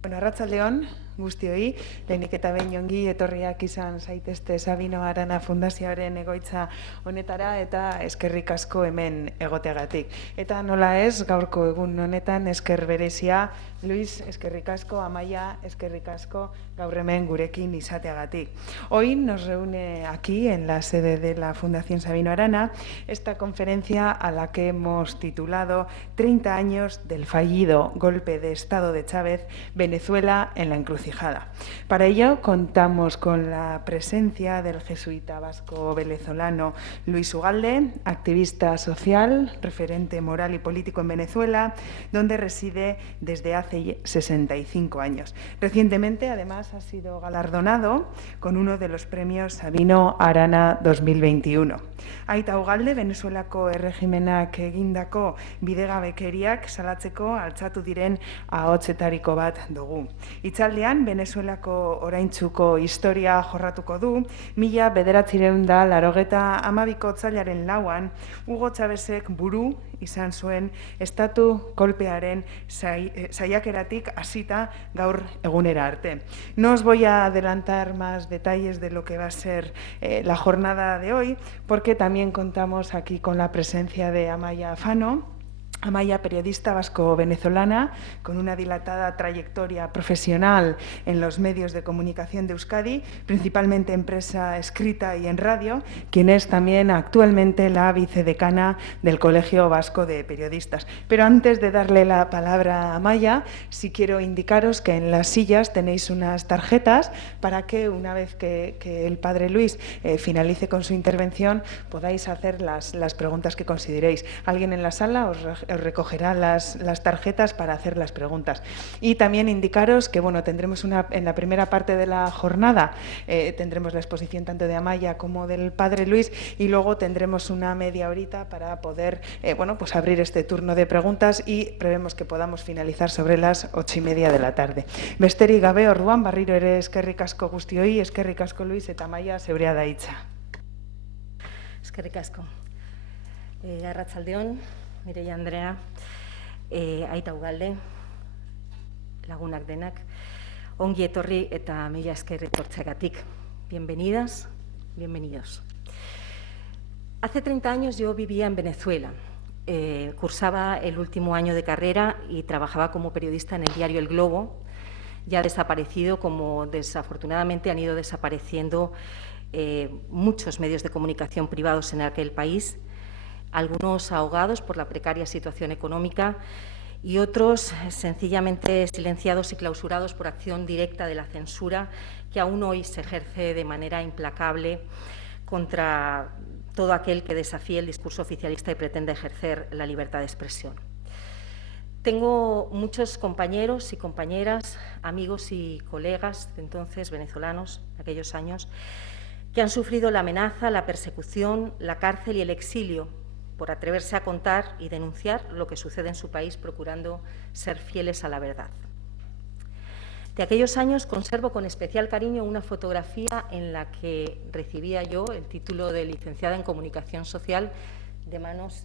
Bueno, arratsaldeon guztioi, lehenik eta behin ongi etorriak izan zaitezte Sabino Arana Fundazioaren egoitza honetara eta eskerrik asko hemen egoteagatik. Eta nola ez, gaurko egun honetan esker berezia, Luis, eskerrik asko, Amaia, eskerrik asko, gaur hemen gurekin izateagatik. Hoy nos reúne aquí, en la sede de la Fundación Sabino Arana, esta conferencia a la que hemos titulado 30 años del fallido golpe de Estado de Chávez, Venezuela en la encrucijada. Para ello contamos con la presencia del jesuita vasco-venezolano Luis Ugalde, activista social, referente moral y político en Venezuela, donde reside desde hace 65 años. Recientemente, además, ha sido galardonado con uno de los premios Sabino Arana 2021. Aita Ugalde, Venezuelako erregimenak egindako bidegabekeriak salatzeko altxatu diren ahotsetariko bat dugu. Hitzaldian, Venezuelako oraintzuko historia jorratuko du, 1982ko otsailaren 4an, Hugo Chávezek buru izan zuen estatu kolpearen saiakeratik hasita gaur egunera arte. No os voy a adelantar más detalles de lo que va a ser la jornada de hoy, porque también contamos aquí con la presencia de Amaia Fano. Amaia, periodista vasco-venezolana, con una dilatada trayectoria profesional en los medios de comunicación de Euskadi, principalmente en prensa escrita y en radio, quien es también actualmente la vicedecana del Colegio Vasco de Periodistas. Pero antes de darle la palabra a Amaia, sí quiero indicaros que en las sillas tenéis unas tarjetas para que una vez que el padre Luis finalice con su intervención podáis hacer las preguntas que consideréis. Alguien en la sala os recogerá las tarjetas para hacer las preguntas. Y también indicaros que tendremos en la primera parte de la jornada tendremos la exposición tanto de Amaia como del padre Luis, y luego tendremos una media horita para poder pues abrir este turno de preguntas, y prevemos que podamos finalizar sobre las 8:30 de la tarde. Besterik gabe, orduan berriro ere eskerrik asko guztioi, eskerrik asko Luis eta Amaia, zeurea da hitza. Eskerrik asko. Arratsaldeon, Mireia Andrea, Aita Ugalde, lagunak denak, ongi etorri eta mila esker etortzeagatik. Bienvenidas, bienvenidos. Hace 30 años yo vivía en Venezuela. Cursaba el último año de carrera y trabajaba como periodista en el diario El Globo, ya desaparecido, como desafortunadamente han ido desapareciendo muchos medios de comunicación privados en aquel país, algunos ahogados por la precaria situación económica y otros sencillamente silenciados y clausurados por acción directa de la censura, que aún hoy se ejerce de manera implacable contra todo aquel que desafíe el discurso oficialista y pretende ejercer la libertad de expresión. Tengo muchos compañeros y compañeras, amigos y colegas de entonces, venezolanos, de aquellos años, que han sufrido la amenaza, la persecución, la cárcel y el exilio por atreverse a contar y denunciar lo que sucede en su país, procurando ser fieles a la verdad. De aquellos años conservo con especial cariño una fotografía en la que recibía yo el título de licenciada en Comunicación Social de manos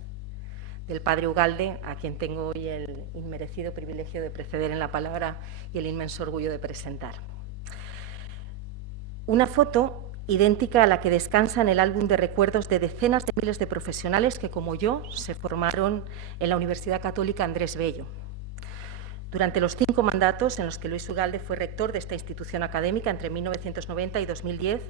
del padre Ugalde, a quien tengo hoy el inmerecido privilegio de preceder en la palabra y el inmenso orgullo de presentar. Una foto idéntica a la que descansa en el álbum de recuerdos de decenas de miles de profesionales que, como yo, se formaron en la Universidad Católica Andrés Bello. Durante los 5 mandatos en los que Luis Ugalde fue rector de esta institución académica entre 1990 y 2010,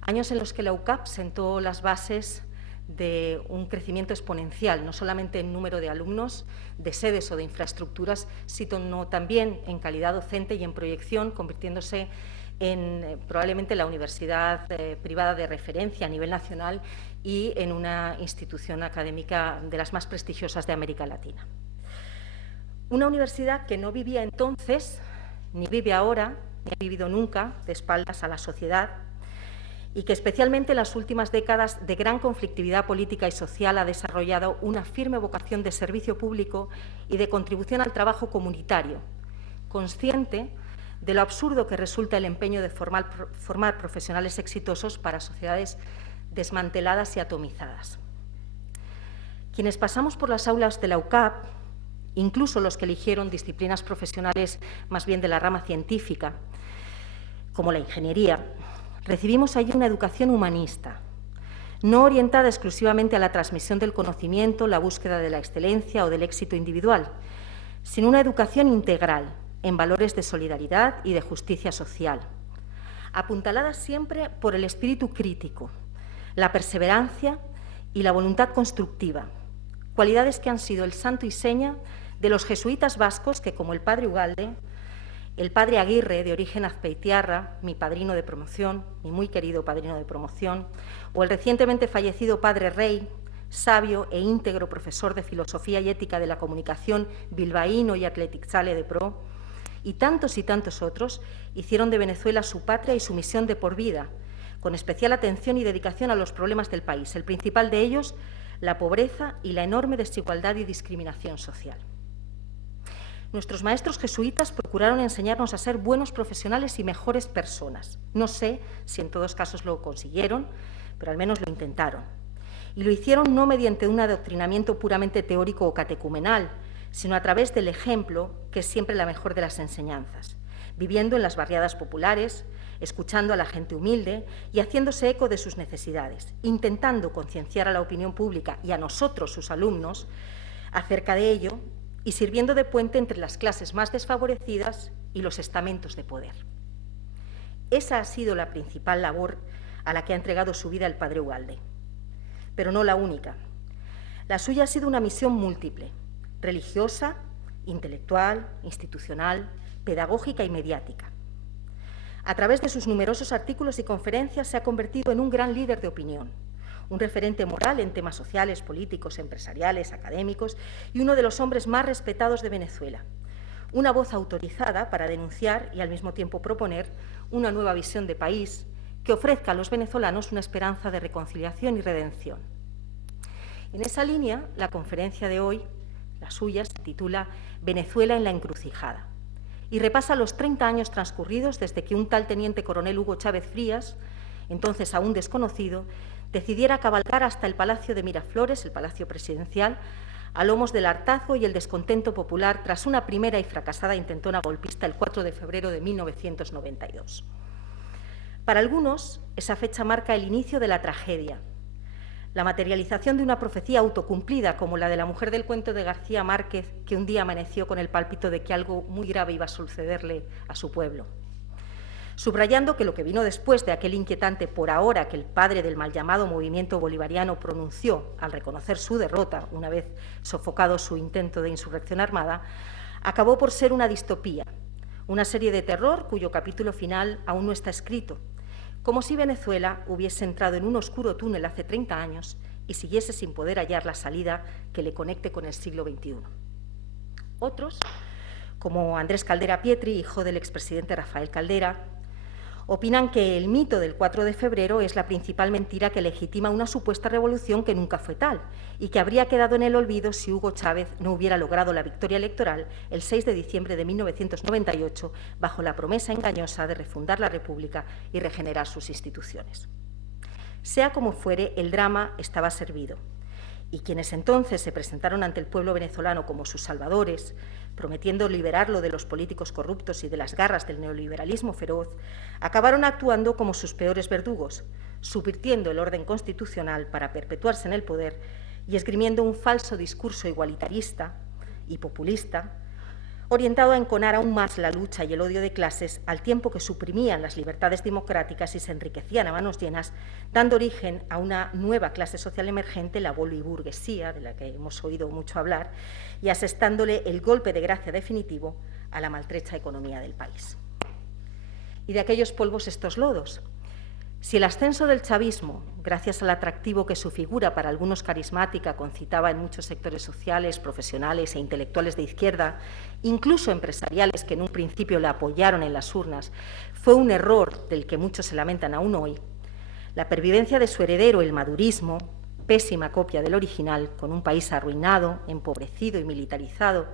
años en los que la UCAP sentó las bases de un crecimiento exponencial, no solamente en número de alumnos, de sedes o de infraestructuras, sino también en calidad docente y en proyección, convirtiéndose en probablemente la universidad privada de referencia a nivel nacional y en una institución académica de las más prestigiosas de América Latina. Una universidad que no vivía entonces, ni vive ahora, ni ha vivido nunca de espaldas a la sociedad, y que especialmente en las últimas décadas de gran conflictividad política y social ha desarrollado una firme vocación de servicio público y de contribución al trabajo comunitario, consciente de lo absurdo que resulta el empeño de formar profesionales exitosos para sociedades desmanteladas y atomizadas. Quienes pasamos por las aulas de la UCAP incluso los que eligieron disciplinas profesionales más bien de la rama científica, como la ingeniería, recibimos allí una educación humanista, no orientada exclusivamente a la transmisión del conocimiento, la búsqueda de la excelencia o del éxito individual, sino una educación integral en valores de solidaridad y de justicia social, apuntalada siempre por el espíritu crítico, la perseverancia y la voluntad constructiva, cualidades que han sido el santo y seña de los jesuitas vascos que, como el padre Ugalde, el padre Aguirre, de origen azpeitiarra, mi padrino de promoción, mi muy querido padrino de promoción, o el recientemente fallecido padre Rey, sabio e íntegro profesor de Filosofía y Ética de la Comunicación bilbaíno y Athletic-Sale de Pro, y tantos otros, hicieron de Venezuela su patria y su misión de por vida, con especial atención y dedicación a los problemas del país, el principal de ellos, la pobreza y la enorme desigualdad y discriminación social. Nuestros maestros jesuitas procuraron enseñarnos a ser buenos profesionales y mejores personas. No sé si en todos casos lo consiguieron, pero al menos lo intentaron. Y lo hicieron no mediante un adoctrinamiento puramente teórico o catecumenal, sino a través del ejemplo, que es siempre la mejor de las enseñanzas, viviendo en las barriadas populares, escuchando a la gente humilde y haciéndose eco de sus necesidades, intentando concienciar a la opinión pública y a nosotros, sus alumnos, acerca de ello y sirviendo de puente entre las clases más desfavorecidas y los estamentos de poder. Esa ha sido la principal labor a la que ha entregado su vida el padre Ugalde, pero no la única. La suya ha sido una misión múltiple, religiosa, intelectual, institucional, pedagógica y mediática. A través de sus numerosos artículos y conferencias se ha convertido en un gran líder de opinión, un referente moral en temas sociales, políticos, empresariales, académicos y uno de los hombres más respetados de Venezuela. Una voz autorizada para denunciar y al mismo tiempo proponer una nueva visión de país que ofrezca a los venezolanos una esperanza de reconciliación y redención. En esa línea, la conferencia de hoy, la suya, se titula Venezuela en la encrucijada y repasa los 30 años transcurridos desde que un tal teniente coronel Hugo Chávez Frías, entonces aún desconocido, decidiera cabalgar hasta el Palacio de Miraflores, el Palacio Presidencial, a lomos del hartazgo y el descontento popular tras una primera y fracasada intentona golpista el 4 de febrero de 1992. Para algunos, esa fecha marca el inicio de la tragedia, la materialización de una profecía autocumplida como la de la mujer del cuento de García Márquez, que un día amaneció con el pálpito de que algo muy grave iba a sucederle a su pueblo. Subrayando que lo que vino después de aquel inquietante por ahora que el padre del mal llamado movimiento bolivariano pronunció al reconocer su derrota, una vez sofocado su intento de insurrección armada, acabó por ser una distopía, una serie de terror cuyo capítulo final aún no está escrito, como si Venezuela hubiese entrado en un oscuro túnel hace 30 años y siguiese sin poder hallar la salida que le conecte con el siglo XXI. Otros, como Andrés Caldera Pietri, hijo del expresidente Rafael Caldera, opinan que el mito del 4 de febrero es la principal mentira que legitima una supuesta revolución que nunca fue tal y que habría quedado en el olvido si Hugo Chávez no hubiera logrado la victoria electoral el 6 de diciembre de 1998 bajo la promesa engañosa de refundar la República y regenerar sus instituciones. Sea como fuere, el drama estaba servido y quienes entonces se presentaron ante el pueblo venezolano como sus salvadores, prometiendo liberarlo de los políticos corruptos y de las garras del neoliberalismo feroz, acabaron actuando como sus peores verdugos, subvirtiendo el orden constitucional para perpetuarse en el poder y esgrimiendo un falso discurso igualitarista y populista, orientado a enconar aún más la lucha y el odio de clases al tiempo que suprimían las libertades democráticas y se enriquecían a manos llenas, dando origen a una nueva clase social emergente, la boliburguesía, de la que hemos oído mucho hablar, y asestándole el golpe de gracia definitivo a la maltrecha economía del país. Y de aquellos polvos estos lodos. Si el ascenso del chavismo, gracias al atractivo que su figura para algunos carismática concitaba en muchos sectores sociales, profesionales e intelectuales de izquierda, incluso empresariales que en un principio le apoyaron en las urnas, fue un error del que muchos se lamentan aún hoy, la pervivencia de su heredero, el madurismo, pésima copia del original, con un país arruinado, empobrecido y militarizado,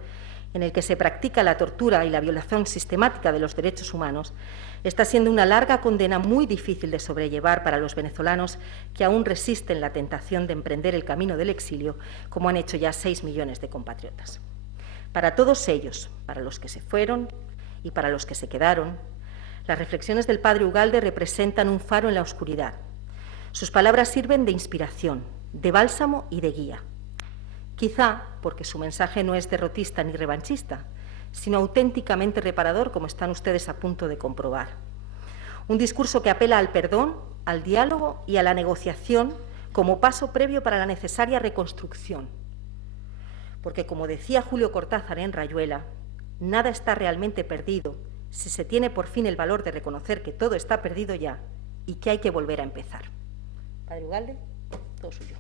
en el que se practica la tortura y la violación sistemática de los derechos humanos, está siendo una larga condena muy difícil de sobrellevar para los venezolanos que aún resisten la tentación de emprender el camino del exilio, como han hecho ya 6 millones de compatriotas. Para todos ellos, para los que se fueron y para los que se quedaron, las reflexiones del padre Ugalde representan un faro en la oscuridad. Sus palabras sirven de inspiración, de bálsamo y de guía. Quizá porque su mensaje no es derrotista ni revanchista, sino auténticamente reparador, como están ustedes a punto de comprobar. Un discurso que apela al perdón, al diálogo y a la negociación como paso previo para la necesaria reconstrucción. Porque, como decía Julio Cortázar en Rayuela, nada está realmente perdido si se tiene por fin el valor de reconocer que todo está perdido ya y que hay que volver a empezar. Padre Ugalde, todo suyo.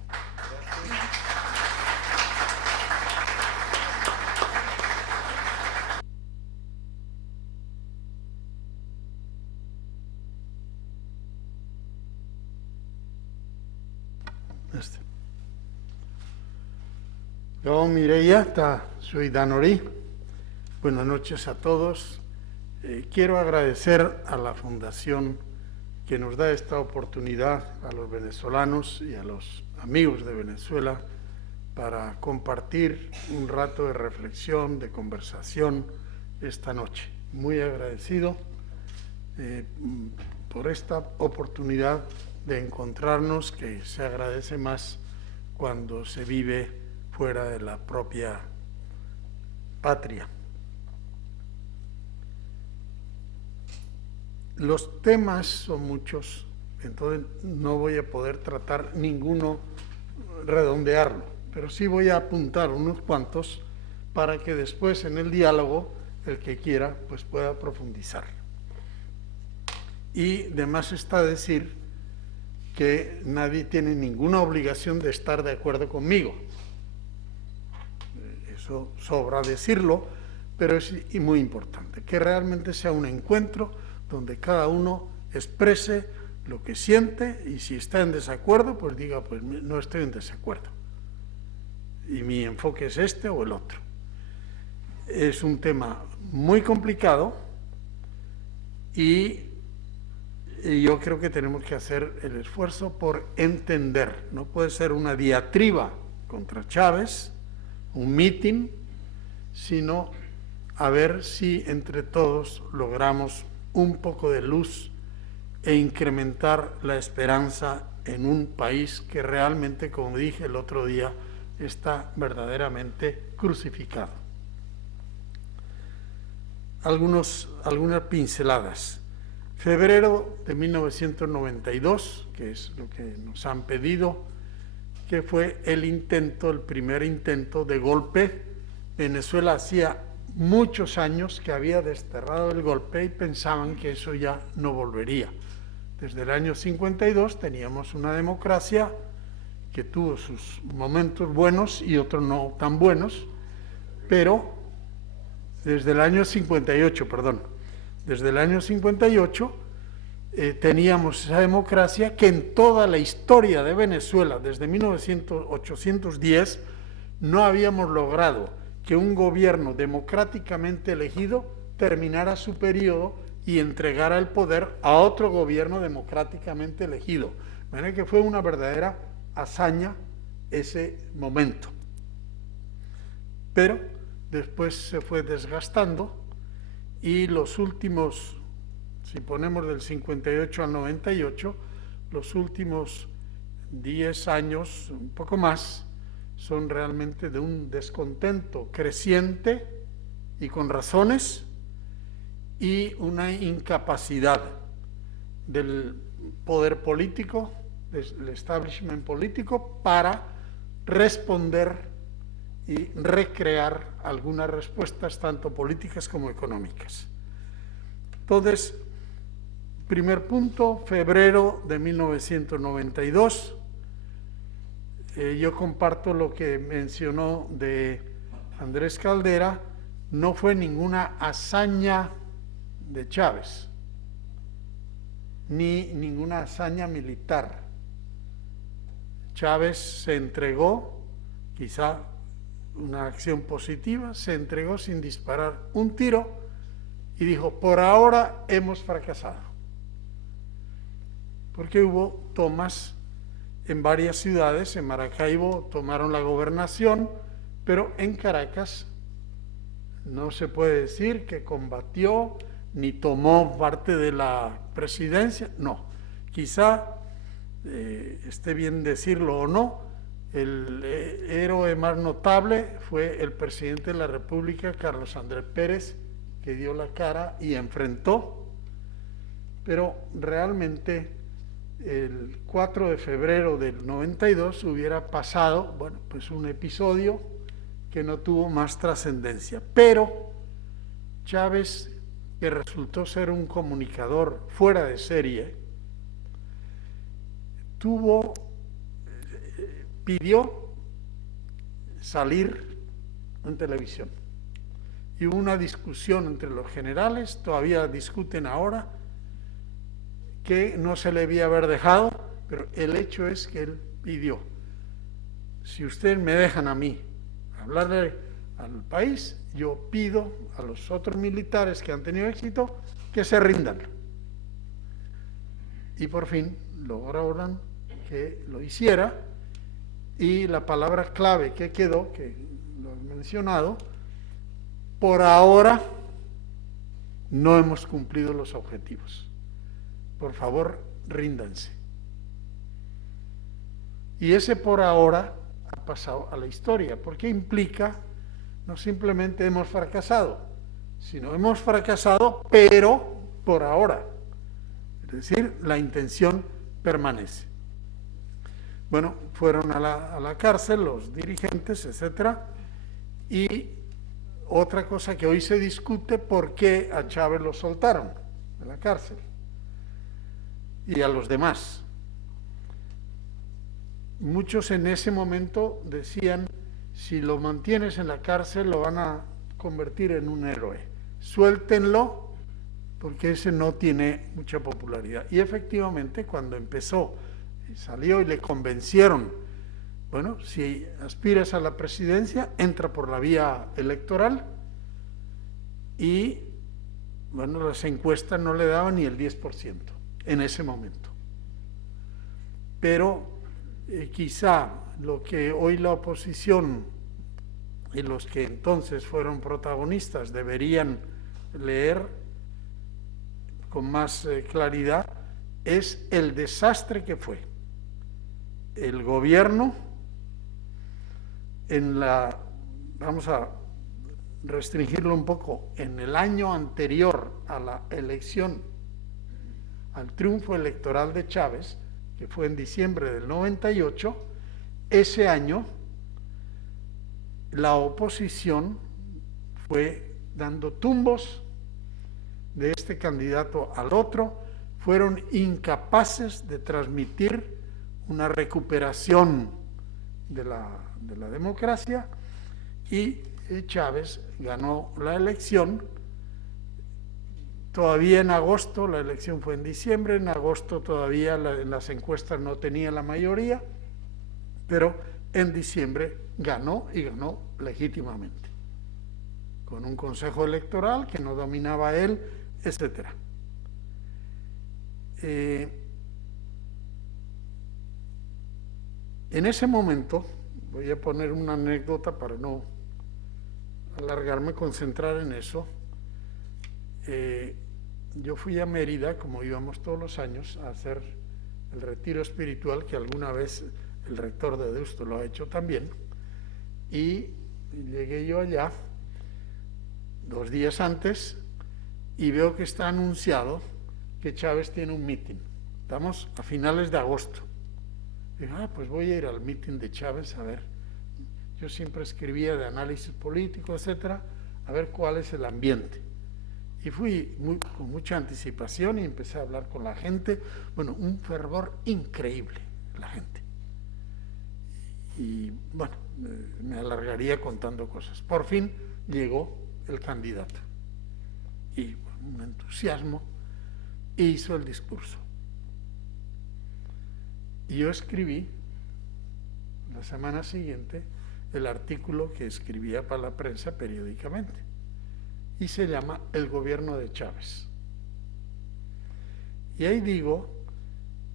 Gabon Mireia eta Zuidan hori. Buenas noches a todos. Quiero agradecer a la Fundación que nos da esta oportunidad a los venezolanos y a los amigos de Venezuela para compartir un rato de reflexión, de conversación esta noche. Muy agradecido por esta oportunidad de encontrarnos, que se agradece más cuando se vive fuera de la propia patria. Los temas son muchos, entonces no voy a poder tratar ninguno, redondearlo, pero sí voy a apuntar unos cuantos para que después en el diálogo el que quiera pues pueda profundizar. Y de más está decir que nadie tiene ninguna obligación de estar de acuerdo conmigo. Eso sobra decirlo, pero es muy importante que realmente sea un encuentro donde cada uno exprese lo que siente, y si está en desacuerdo, pues diga, pues no estoy en desacuerdo, y mi enfoque es este o el otro. Es un tema muy complicado y yo creo que tenemos que hacer el esfuerzo por entender. No puede ser una diatriba contra Chávez, un mitin, sino a ver si entre todos logramos un poco de luz e incrementar la esperanza en un país que realmente, como dije el otro día, está verdaderamente crucificado. Algunas pinceladas. Febrero de 1992, que es lo que nos han pedido, que fue el primer intento de golpe. Venezuela hacía muchos años que había desterrado el golpe y pensaban que eso ya no volvería. Desde el año 52 teníamos una democracia que tuvo sus momentos buenos y otros no tan buenos, pero desde el año 58, teníamos esa democracia que en toda la historia de Venezuela, desde 1810, no habíamos logrado que un gobierno democráticamente elegido terminara su periodo y entregara el poder a otro gobierno democráticamente elegido. De manera que fue una verdadera hazaña ese momento. Pero después se fue desgastando y los últimos, si ponemos del 58 al 98, los últimos 10 años, un poco más, son realmente de un descontento creciente y con razones, y una incapacidad del poder político, del establishment político, para responder y recrear algunas respuestas tanto políticas como económicas. Entonces, primer punto, febrero de 1992, yo comparto lo que mencionó de Andrés Caldera, no fue ninguna hazaña de Chávez, ni ninguna hazaña militar. Chávez se entregó, quizá una acción positiva, se entregó sin disparar un tiro y dijo, por ahora hemos fracasado. Porque hubo tomas en varias ciudades. En Maracaibo tomaron la gobernación, pero en Caracas no se puede decir que combatió ni tomó parte de la presidencia, no. Quizá esté bien decirlo o no, el héroe más notable fue el presidente de la República, Carlos Andrés Pérez, que dio la cara y enfrentó, pero realmente el 4 de febrero del 92 hubiera pasado, bueno, pues un episodio que no tuvo más trascendencia, pero Chávez, que resultó ser un comunicador fuera de serie, pidió salir en televisión. Y hubo una discusión entre los generales, todavía discuten ahora, que no se le debía haber dejado, pero el hecho es que él pidió: si ustedes me dejan a mí hablarle al país, yo pido a los otros militares que han tenido éxito que se rindan. Y por fin lograron que lo hiciera, y la palabra clave que quedó, que lo he mencionado: por ahora no hemos cumplido los objetivos. Por favor, ríndanse. Y ese por ahora ha pasado a la historia, porque implica no simplemente hemos fracasado, sino hemos fracasado, pero por ahora. Es decir, la intención permanece. Bueno, fueron a la cárcel los dirigentes, etcétera, y otra cosa que hoy se discute: ¿por qué a Chávez lo soltaron de la cárcel? Y a los demás. Muchos en ese momento decían: si lo mantienes en la cárcel lo van a convertir en un héroe, suéltenlo, porque ese no tiene mucha popularidad. Y efectivamente, cuando empezó, salió y le convencieron: bueno, si aspiras a la presidencia, entra por la vía electoral. Y bueno, las encuestas no le daban ni el 10% en ese momento. Pero quizá lo que hoy la oposición y los que entonces fueron protagonistas deberían leer con más claridad es el desastre que fue el gobierno vamos a restringirlo un poco, en el año anterior a la elección, al triunfo electoral de Chávez, que fue en diciembre del 98, ese año la oposición fue dando tumbos de este candidato al otro, fueron incapaces de transmitir una recuperación de la democracia, y Chávez ganó la elección. Todavía en agosto, la elección fue en diciembre, en agosto todavía en las encuestas no tenía la mayoría, pero en diciembre ganó, y ganó legítimamente, con un consejo electoral que no dominaba él, etc. En ese momento, voy a poner una anécdota para no alargarme, concentrar en eso. Yo fui a Mérida, como íbamos todos los años, a hacer el retiro espiritual, que alguna vez el rector de Deusto lo ha hecho también, y llegué yo allá 2 días antes y veo que está anunciado que Chávez tiene un mitin. Estamos a finales de agosto. Digo, pues voy a ir al mitin de Chávez a ver. Yo siempre escribía de análisis político, etcétera, a ver cuál es el ambiente. Y fui con mucha anticipación y empecé a hablar con la gente. Bueno, un fervor increíble, la gente. Y bueno, me alargaría contando cosas. Por fin llegó el candidato. Y un entusiasmo, hizo el discurso. Y yo escribí, la semana siguiente, el artículo que escribía para la prensa periódicamente. Y se llama El gobierno de Chávez. Y ahí digo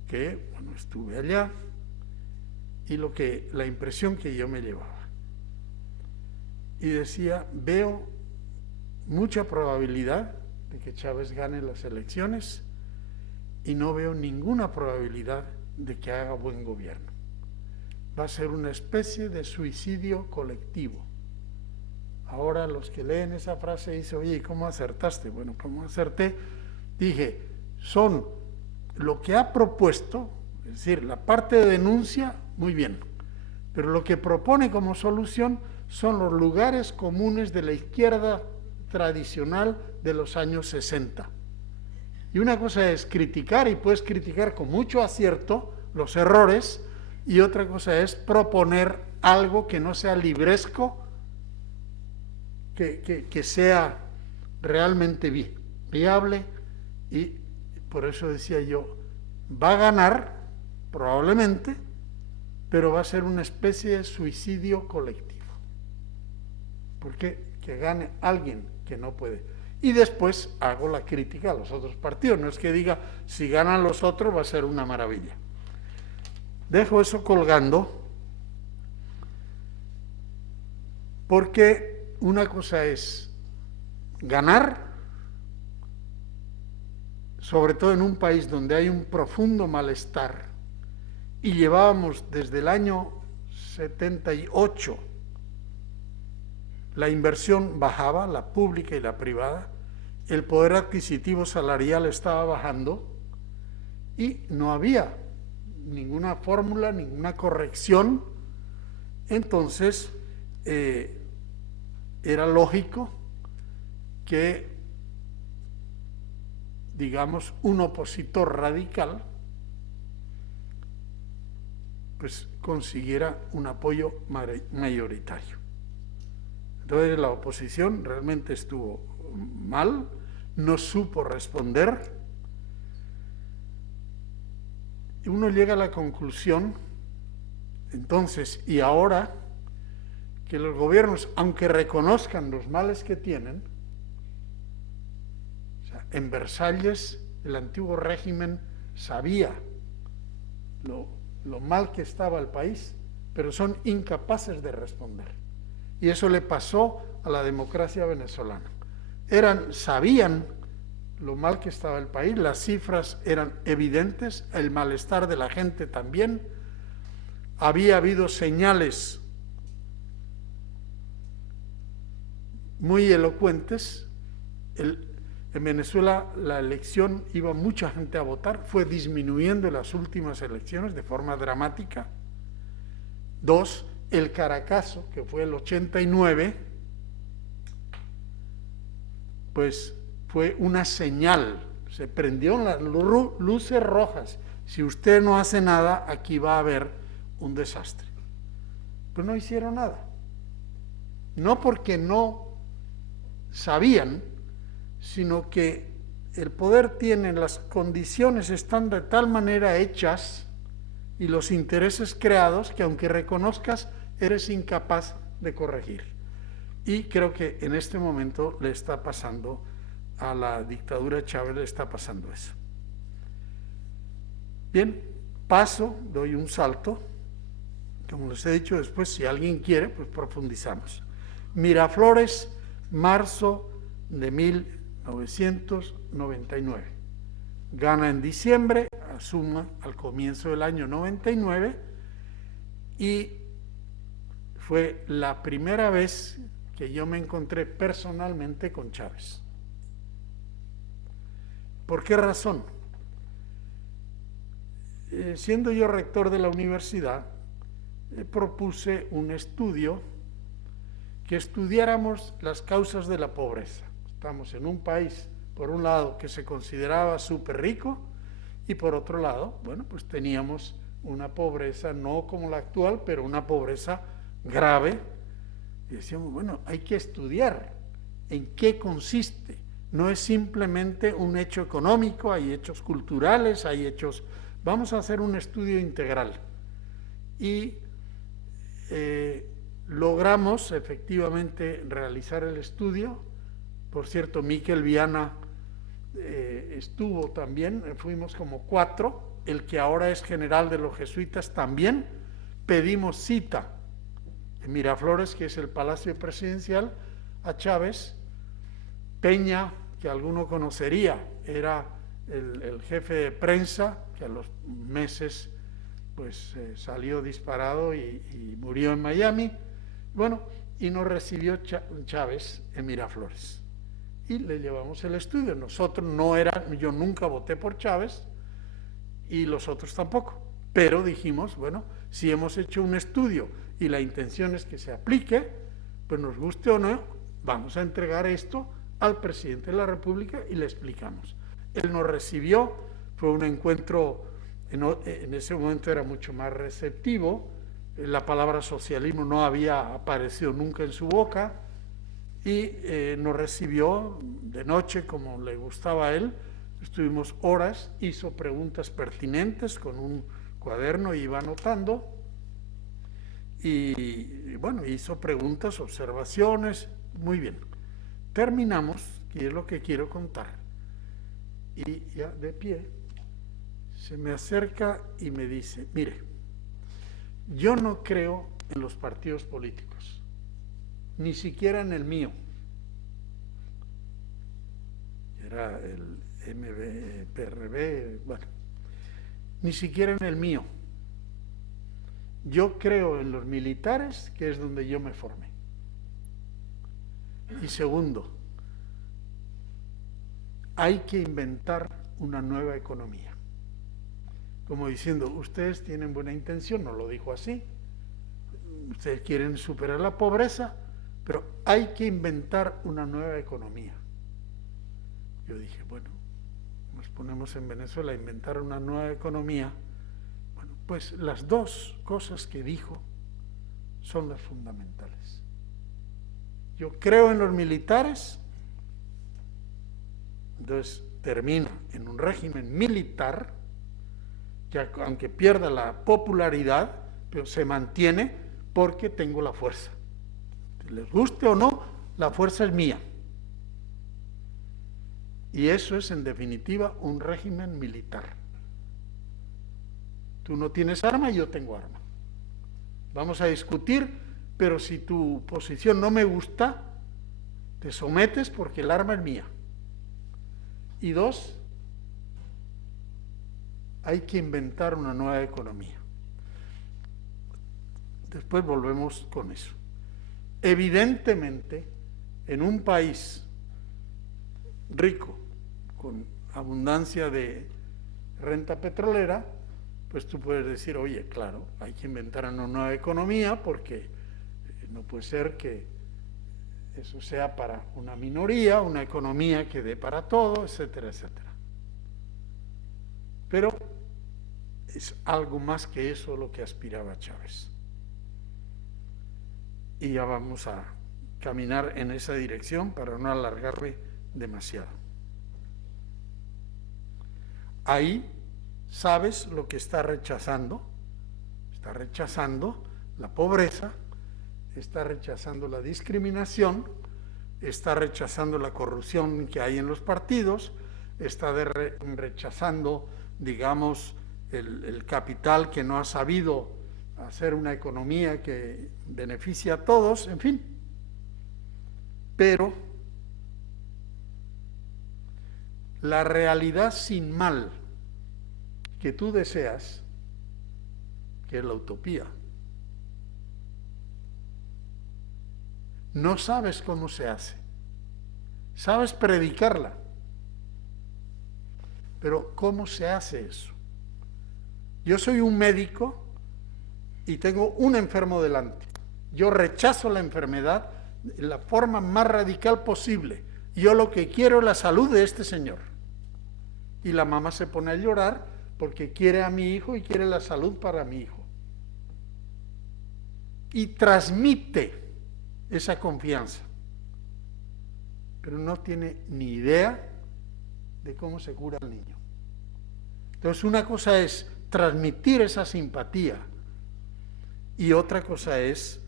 que, bueno, estuve allá y la impresión que yo me llevaba. Y decía, veo mucha probabilidad de que Chávez gane las elecciones y no veo ninguna probabilidad de que haga buen gobierno. Va a ser una especie de suicidio colectivo. Ahora los que leen esa frase dicen, oye, ¿cómo acertaste? Bueno, ¿cómo acerté? Dije, son lo que ha propuesto, es decir, la parte de denuncia, muy bien, pero lo que propone como solución son los lugares comunes de la izquierda tradicional de los años 60. Y una cosa es criticar, y puedes criticar con mucho acierto los errores, y otra cosa es proponer algo que no sea libresco, que sea realmente viable, y por eso decía yo, va a ganar, probablemente, pero va a ser una especie de suicidio colectivo. Porque que gane alguien que no puede. Y después hago la crítica a los otros partidos, no es que diga, si ganan los otros va a ser una maravilla. Dejo eso colgando, porque una cosa es ganar, sobre todo en un país donde hay un profundo malestar, y llevábamos desde el año 78, la inversión bajaba, la pública y la privada, el poder adquisitivo salarial estaba bajando, y no había ninguna fórmula, ninguna corrección. Entonces era lógico que, digamos, un opositor radical pues consiguiera un apoyo mayoritario. Entonces la oposición realmente estuvo mal, no supo responder. Y uno llega a la conclusión, entonces, y ahora, que los gobiernos, aunque reconozcan los males que tienen, o sea, en Versalles el antiguo régimen sabía lo mal que estaba el país, pero son incapaces de responder. Y eso le pasó a la democracia venezolana. Sabían lo mal que estaba el país, las cifras eran evidentes, el malestar de la gente también, había habido señales muy elocuentes. En Venezuela la elección, iba mucha gente a votar, fue disminuyendo en las últimas elecciones de forma dramática. 2, el Caracazo, que fue el 89, pues fue una señal, se prendieron las luces rojas. Si usted no hace nada, aquí va a haber un desastre. Pero no hicieron nada. No porque no sabían, sino que el poder tiene, las condiciones están de tal manera hechas y los intereses creados que aunque reconozcas, eres incapaz de corregir. Y creo que en este momento le está pasando a la dictadura de Chávez, le está pasando eso. Bien, doy un salto. Como les he dicho, después, si alguien quiere, pues profundizamos. Miraflores, marzo de 1999. Gana en diciembre, asuma al comienzo del año 99, y fue la primera vez que yo me encontré personalmente con Chávez. ¿Por qué razón? Siendo yo rector de la universidad, propuse un estudio que estudiáramos las causas de la pobreza. Estamos en un país, por un lado, que se consideraba súper rico, y por otro lado, bueno, pues teníamos una pobreza, no como la actual, pero una pobreza grave. Y decíamos, bueno, hay que estudiar en qué consiste. No es simplemente un hecho económico, hay hechos culturales, hay hechos... Vamos a hacer un estudio integral. Y logramos efectivamente realizar el estudio. Por cierto, Miquel Viana estuvo también, fuimos como 4, el que ahora es general de los jesuitas también. Pedimos cita en Miraflores, que es el Palacio Presidencial, a Chávez, Peña, que alguno conocería, era el jefe de prensa, que a los meses pues salió disparado y murió en Miami. Bueno, y nos recibió Chávez en Miraflores. Y le llevamos el estudio. Nosotros yo nunca voté por Chávez y los otros tampoco. Pero dijimos, bueno, si hemos hecho un estudio y la intención es que se aplique, pues nos guste o no, vamos a entregar esto al presidente de la República y le explicamos. Él nos recibió, fue un encuentro, en ese momento era mucho más receptivo, la palabra socialismo no había aparecido nunca en su boca, y nos recibió de noche como le gustaba a él. Estuvimos horas, hizo preguntas pertinentes con un cuaderno, iba anotando, y bueno, hizo preguntas, observaciones, muy bien. Terminamos, que es lo que quiero contar, y ya de pie se me acerca y me dice, mire, yo no creo en los partidos políticos, ni siquiera en el mío. Era el PRB, bueno, ni siquiera en el mío. Yo creo en los militares, que es donde yo me formé. Y segundo, hay que inventar una nueva economía. Como diciendo, ustedes tienen buena intención, no lo dijo así, ustedes quieren superar la pobreza, pero hay que inventar una nueva economía. Yo dije, bueno, nos ponemos en Venezuela a inventar una nueva economía. Bueno, pues las dos cosas que dijo son las fundamentales. Yo creo en los militares, entonces termina en un régimen militar que aunque pierda la popularidad, pero se mantiene porque tengo la fuerza. Les guste o no, la fuerza es mía. Y eso es en definitiva un régimen militar. Tú no tienes arma y yo tengo arma. Vamos a discutir, pero si tu posición no me gusta, te sometes porque el arma es mía. Y dos, hay que inventar una nueva economía. Después volvemos con eso. Evidentemente, en un país rico, con abundancia de renta petrolera, pues tú puedes decir, oye, claro, hay que inventar una nueva economía porque no puede ser que eso sea para una minoría, una economía que dé para todo, etcétera, etcétera. Pero es algo más que eso lo que aspiraba Chávez. Y ya vamos a caminar en esa dirección para no alargarme demasiado. Ahí sabes lo que está rechazando la pobreza, está rechazando la discriminación, está rechazando la corrupción que hay en los partidos, está rechazando, digamos, el capital que no ha sabido hacer una economía que beneficie a todos, en fin. Pero la realidad sin mal que tú deseas, que es la utopía, no sabes cómo se hace. Sabes predicarla, pero ¿cómo se hace eso? Yo soy un médico y tengo un enfermo delante. Yo rechazo la enfermedad de la forma más radical posible. Yo lo que quiero es la salud de este señor. Y la mamá se pone a llorar porque quiere a mi hijo y quiere la salud para mi hijo. Y transmite esa confianza, pero no tiene ni idea de cómo se cura al niño. Entonces una cosa es transmitir esa simpatía y otra cosa es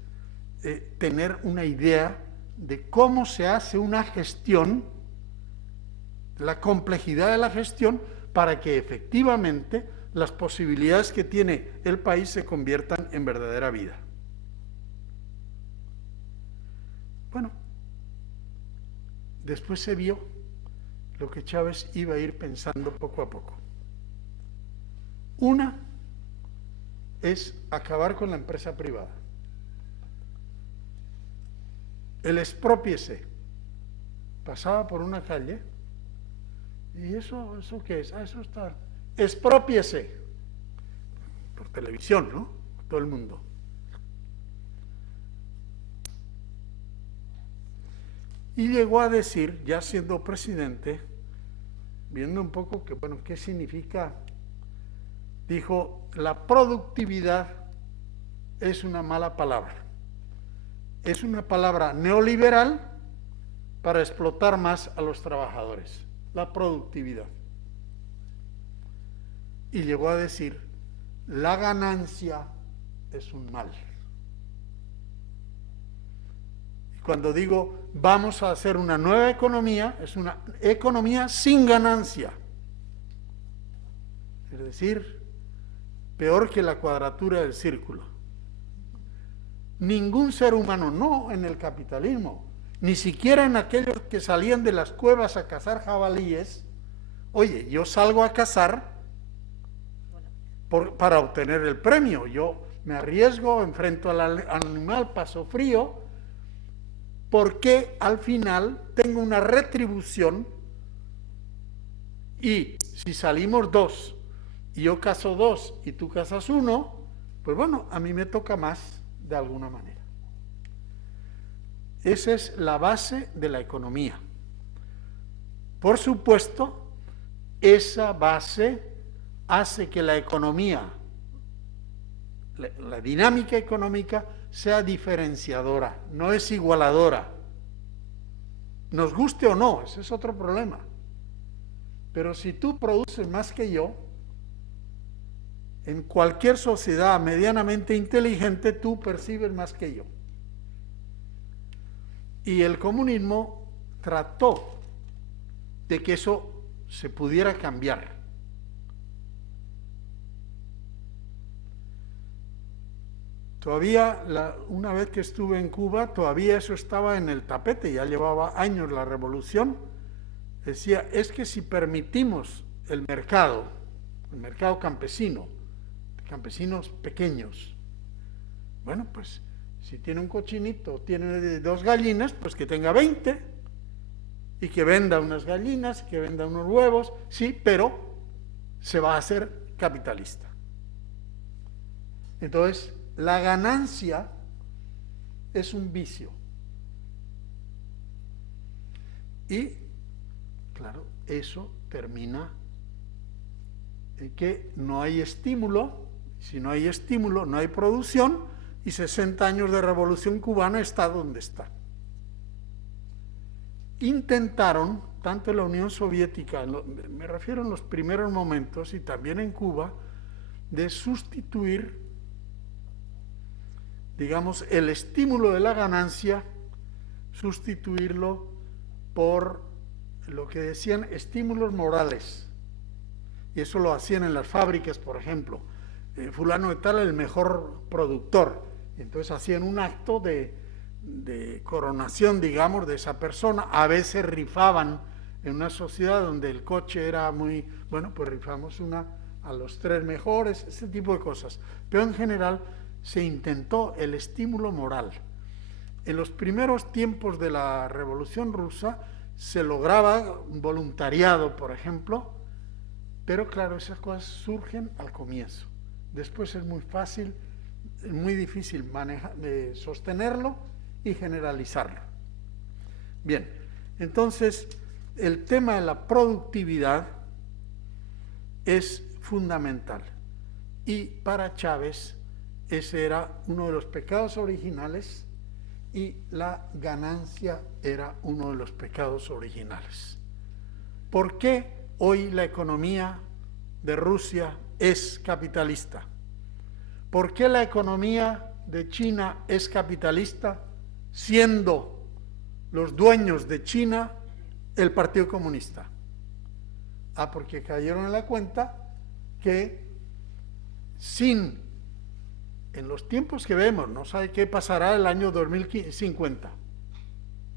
tener una idea de cómo se hace una gestión, la complejidad de la gestión, para que efectivamente las posibilidades que tiene el país se conviertan en verdadera vida. Bueno, después se vio lo que Chávez iba a ir pensando poco a poco. Una es acabar con la empresa privada. El exprópiese. Pasaba por una calle y ¿eso qué es? Eso está. Exprópiese. Por televisión, ¿no? Todo el mundo. Y llegó a decir, ya siendo presidente, viendo un poco que, bueno, ¿qué significa? Dijo, la productividad es una mala palabra. Es una palabra neoliberal para explotar más a los trabajadores. La productividad. Y llegó a decir, la ganancia es un mal. Cuando digo vamos a hacer una nueva economía, es una economía sin ganancia. Es decir, peor que la cuadratura del círculo. Ningún ser humano, no en el capitalismo, ni siquiera en aquellos que salían de las cuevas a cazar jabalíes. Oye, yo salgo a cazar para obtener el premio. Yo me arriesgo, enfrento al animal, paso frío, porque al final tengo una retribución y si salimos dos y yo cazo dos y tú cazas uno, pues bueno, a mí me toca más de alguna manera. Esa es la base de la economía. Por supuesto, esa base hace que la economía, la dinámica económica, sea diferenciadora, no es igualadora. Nos guste o no, ese es otro problema. Pero si tú produces más que yo, en cualquier sociedad medianamente inteligente, tú percibes más que yo. Y el comunismo trató de que eso se pudiera cambiar. Todavía, una vez que estuve en Cuba, todavía eso estaba en el tapete, ya llevaba años la revolución. Decía, es que si permitimos el mercado campesino, campesinos pequeños, bueno, pues si tiene un cochinito, tiene 2 gallinas, pues que tenga 20 y que venda unas gallinas, que venda unos huevos, sí, pero se va a hacer capitalista. Entonces, la ganancia es un vicio. Y, claro, eso termina en que no hay estímulo. Si no hay estímulo, no hay producción, y 60 años de revolución cubana está donde está. Intentaron, tanto en la Unión Soviética, me refiero en los primeros momentos, y también en Cuba, de sustituir, digamos, el estímulo de la ganancia, sustituirlo por lo que decían estímulos morales. Y eso lo hacían en las fábricas, por ejemplo. Fulano de tal, el mejor productor. Y entonces hacían un acto de coronación, digamos, de esa persona. A veces rifaban en una sociedad donde el coche era muy, bueno, pues rifamos a los 3 mejores, ese tipo de cosas. Pero en general se intentó el estímulo moral. En los primeros tiempos de la Revolución Rusa se lograba un voluntariado, por ejemplo, pero claro, esas cosas surgen al comienzo. Después es muy fácil, es muy difícil sostenerlo y generalizarlo. Bien, entonces el tema de la productividad es fundamental. Y para Chávez ese era uno de los pecados originales y la ganancia era uno de los pecados originales. ¿Por qué hoy la economía de Rusia es capitalista? ¿Por qué la economía de China es capitalista siendo los dueños de China el Partido Comunista? Porque cayeron en la cuenta que en los tiempos que vemos, no sabe qué pasará el año 2050,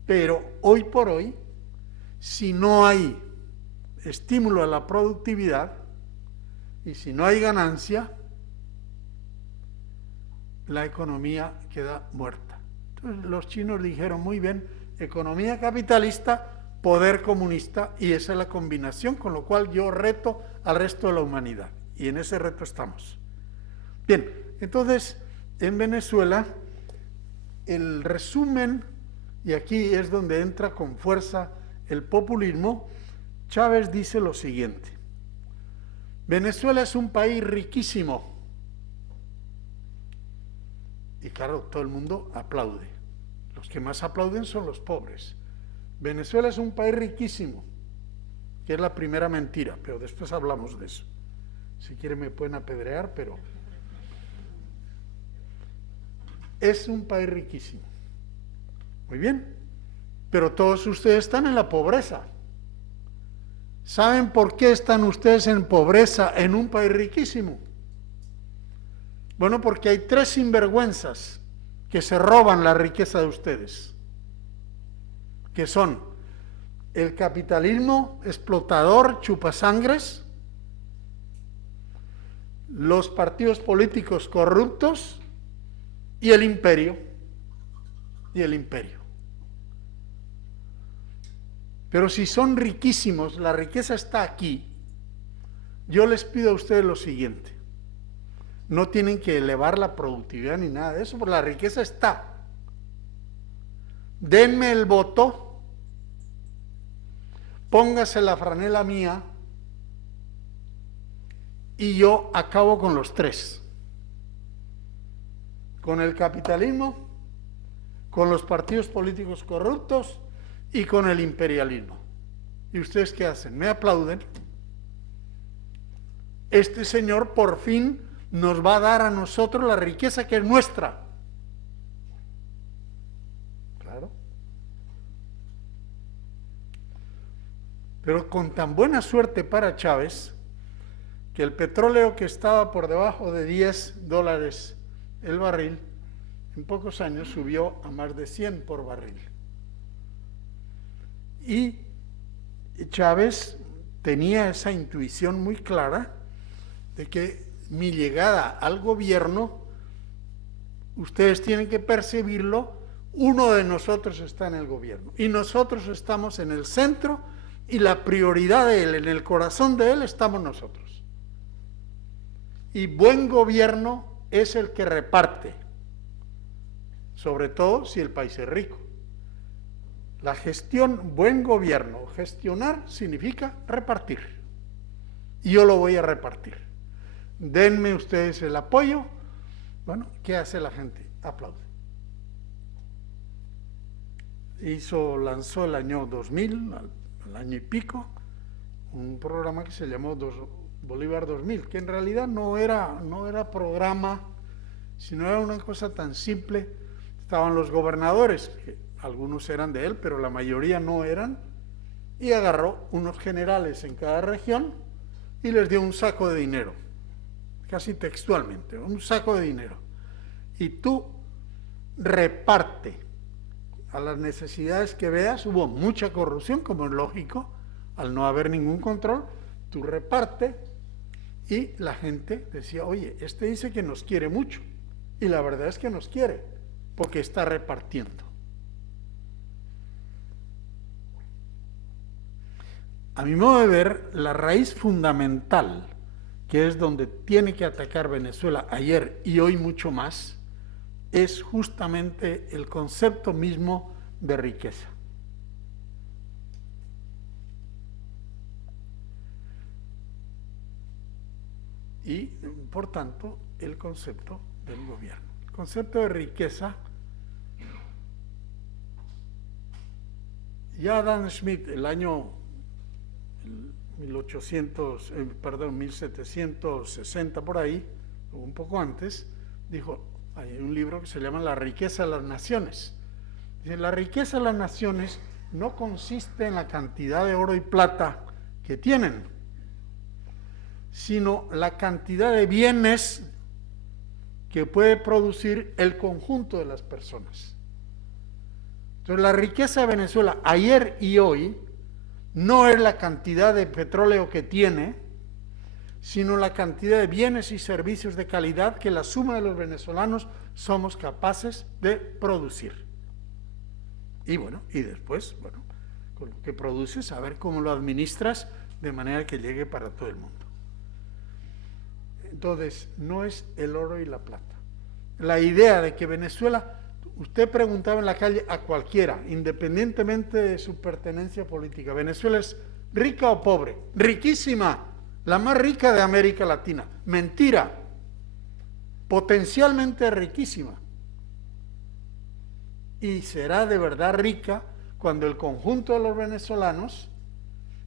pero hoy por hoy si no hay estímulo a la productividad y si no hay ganancia, la economía queda muerta. Entonces los chinos dijeron muy bien, economía capitalista, poder comunista, y esa es la combinación, con lo cual yo reto al resto de la humanidad, y en ese reto estamos. Bien, entonces en Venezuela el resumen, y aquí es donde entra con fuerza el populismo, Chávez dice lo siguiente: Venezuela es un país riquísimo. Y claro, todo el mundo aplaude. Los que más aplauden son los pobres. Venezuela es un país riquísimo, que es la primera mentira, pero después hablamos de eso. Si quieren me pueden apedrear, pero es un país riquísimo. Muy bien, pero todos ustedes están en la pobreza. ¿Saben por qué están ustedes en pobreza en un país riquísimo? Bueno, porque hay 3 sinvergüenzas que se roban la riqueza de ustedes, que son el capitalismo explotador chupasangres, los partidos políticos corruptos y el imperio. Pero si son riquísimos, la riqueza está aquí, yo les pido a ustedes lo siguiente: no tienen que elevar la productividad ni nada de eso, porque la riqueza está. Denme el voto, póngase la franela mía y yo acabo con los 3. Con el capitalismo, con los partidos políticos corruptos y con el imperialismo. ¿Y ustedes qué hacen? ¿Me aplauden? Este señor por fin nos va a dar a nosotros la riqueza que es nuestra. Claro. Pero con tan buena suerte para Chávez, que el petróleo que estaba por debajo de $10 el barril, en pocos años subió a más de 100 por barril. Y Chávez tenía esa intuición muy clara de que mi llegada al gobierno, ustedes tienen que percibirlo, uno de nosotros está en el gobierno y nosotros estamos en el centro y la prioridad de él, en el corazón de él estamos nosotros. Y buen gobierno es el que reparte, sobre todo si el país es rico. La gestión, buen gobierno, gestionar significa repartir. Y yo lo voy a repartir. Denme ustedes el apoyo. Bueno, ¿qué hace la gente? Aplaude. Lanzó el año 2000, al año y pico, un programa que se llamó Bolívar 2000, que en realidad no era programa, sino era una cosa tan simple. Estaban los gobernadores, que algunos eran de él, pero la mayoría no eran, y agarró unos generales en cada región y les dio un saco de dinero, casi textualmente, un saco de dinero. Y tú reparte a las necesidades que veas. Hubo mucha corrupción, como es lógico, al no haber ningún control, tú reparte, y la gente decía, oye, este dice que nos quiere mucho, y la verdad es que nos quiere, porque está repartiendo. A mi modo de ver, la raíz fundamental, que es donde tiene que atacar Venezuela ayer y hoy mucho más, es justamente el concepto mismo de riqueza. Y, por tanto, el concepto del gobierno. El concepto de riqueza, ya Adam Smith, el año 1760 por ahí, o un poco antes, dijo, hay un libro que se llama La riqueza de las naciones. Dice, la riqueza de las naciones no consiste en la cantidad de oro y plata que tienen, sino la cantidad de bienes que puede producir el conjunto de las personas. Entonces, la riqueza de Venezuela ayer y hoy no es la cantidad de petróleo que tiene, sino la cantidad de bienes y servicios de calidad que la suma de los venezolanos somos capaces de producir. Y bueno, y después, bueno, con lo que produces, a ver cómo lo administras de manera que llegue para todo el mundo. Entonces, no es el oro y la plata. La idea de que Venezuela, usted preguntaba en la calle a cualquiera, independientemente de su pertenencia política, ¿Venezuela es rica o pobre? Riquísima, la más rica de América Latina. Mentira, potencialmente riquísima. Y será de verdad rica cuando el conjunto de los venezolanos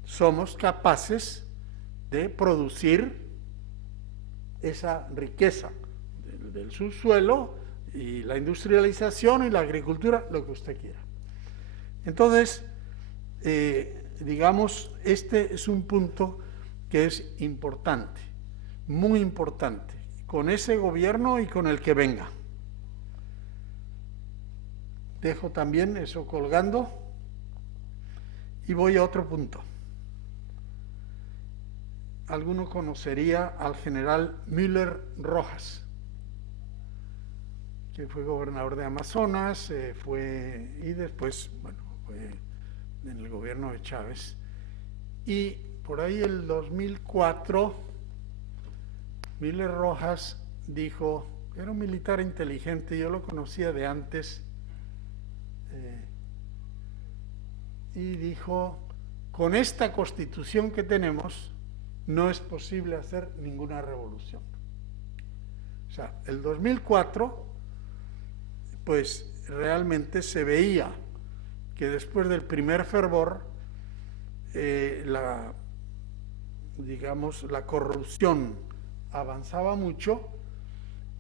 somos capaces de producir esa riqueza del subsuelo y la industrialización y la agricultura, lo que usted quiera. Entonces, digamos, este es un punto que es importante, muy importante, con ese gobierno y con el que venga. Dejo también eso colgando y voy a otro punto. Alguno conocería al general Müller Rojas, que fue gobernador de Amazonas, y después, bueno, fue en el gobierno de Chávez. Y por ahí el 2004, Müller Rojas dijo, era un militar inteligente, yo lo conocía de antes, y dijo, con esta constitución que tenemos, no es posible hacer ninguna revolución. O sea, el 2004, pues realmente se veía que después del primer fervor, digamos, la corrupción avanzaba mucho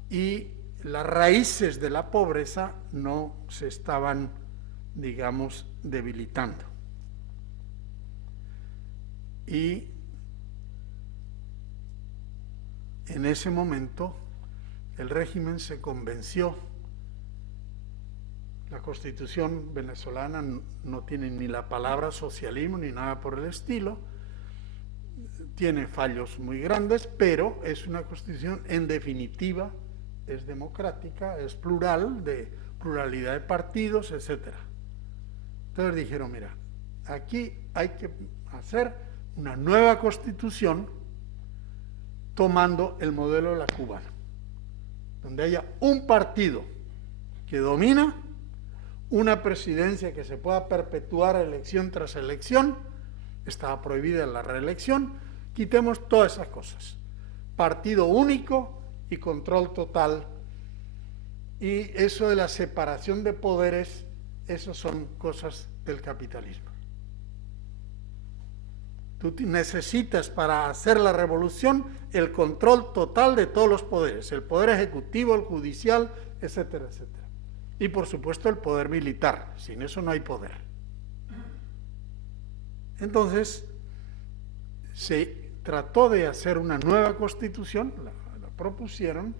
y las raíces de la pobreza no se estaban, digamos, debilitando. Y en ese momento el régimen se convenció. La Constitución venezolana no tiene ni la palabra socialismo ni nada por el estilo, tiene fallos muy grandes, pero es una Constitución, en definitiva, es democrática, es plural, de pluralidad de partidos, etc. Entonces dijeron, mira, aquí hay que hacer una nueva Constitución tomando el modelo de la cubana, donde haya un partido que domina, una presidencia que se pueda perpetuar elección tras elección, estaba prohibida la reelección, quitemos todas esas cosas, partido único y control total, y eso de la separación de poderes, eso son cosas del capitalismo. Tú necesitas para hacer la revolución el control total de todos los poderes, el poder ejecutivo, el judicial, etcétera, etcétera. Y por supuesto el poder militar, sin eso no hay poder. Entonces, se trató de hacer una nueva constitución, la propusieron,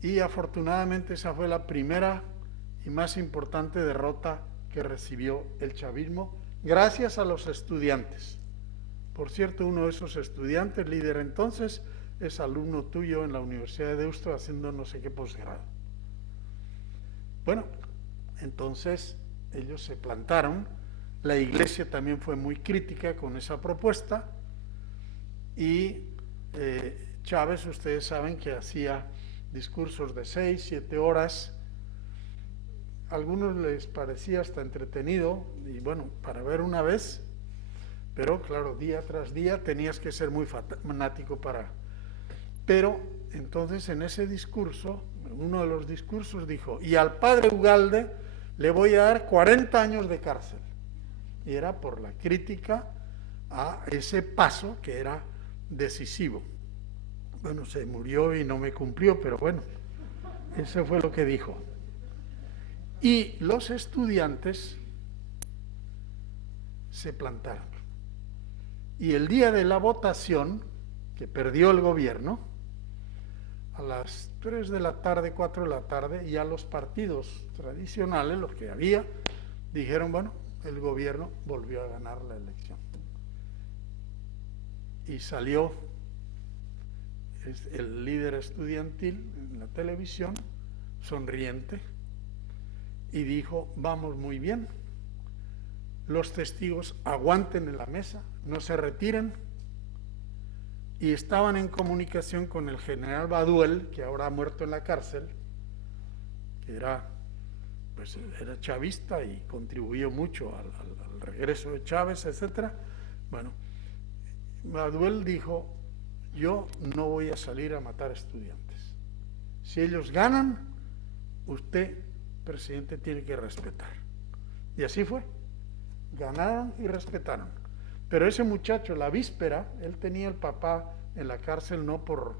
y afortunadamente esa fue la primera y más importante derrota que recibió el chavismo, gracias a los estudiantes. Por cierto, uno de esos estudiantes, líder entonces, es alumno tuyo en la Universidad de Deusto haciendo no sé qué posgrado. Bueno, entonces ellos se plantaron, la Iglesia también fue muy crítica con esa propuesta y Chávez, ustedes saben que hacía discursos de 6, 7 horas, a algunos les parecía hasta entretenido y bueno, para ver una vez, pero claro, día tras día tenías que ser muy fanático para... Pero entonces en ese discurso, uno de los discursos dijo, y al padre Ugalde le voy a dar 40 años de cárcel. Y era por la crítica a ese paso que era decisivo. Bueno, se murió y no me cumplió, pero bueno, eso fue lo que dijo. Y los estudiantes se plantaron. Y el día de la votación, que perdió el gobierno, a las 3 de la tarde, 4 de la tarde, ya los partidos tradicionales, los que había, dijeron, bueno, el gobierno volvió a ganar la elección. Y salió el líder estudiantil en la televisión, sonriente, y dijo: vamos muy bien, los testigos aguanten en la mesa, no se retiren. Y estaban en comunicación con el general Baduel, que ahora ha muerto en la cárcel, que era chavista y contribuyó mucho al regreso de Chávez, etcétera. Bueno, Baduel dijo: yo no voy a salir a matar estudiantes. Si ellos ganan, usted, presidente, tiene que respetar. Y así fue. Ganaron y respetaron. Pero ese muchacho, la víspera, él tenía el papá en la cárcel no por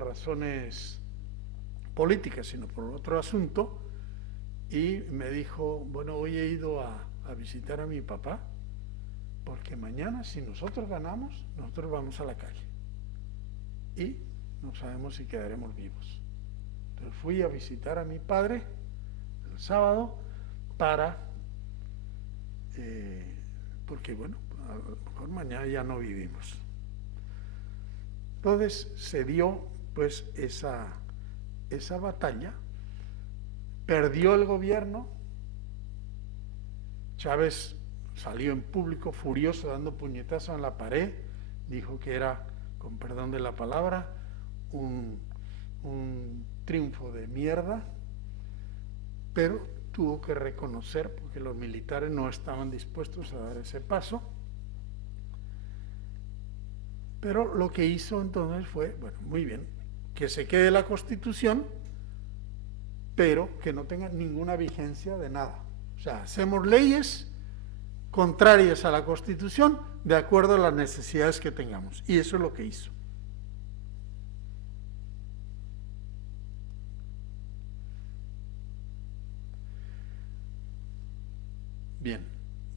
razones políticas, sino por otro asunto, y me dijo: bueno, hoy he ido a visitar a mi papá, porque mañana, si nosotros ganamos, nosotros vamos a la calle. Y no sabemos si quedaremos vivos. Entonces fui a visitar a mi padre el sábado porque bueno, a lo mejor mañana ya no vivimos. Entonces se dio pues esa batalla, perdió el gobierno, Chávez salió en público furioso dando puñetazos en la pared, dijo que era, con perdón de la palabra, un triunfo de mierda, pero tuvo que reconocer, porque los militares no estaban dispuestos a dar ese paso. Pero lo que hizo entonces fue, bueno, muy bien, que se quede la Constitución, pero que no tenga ninguna vigencia de nada. O sea, hacemos leyes contrarias a la Constitución de acuerdo a las necesidades que tengamos. Y eso es lo que hizo. Bien,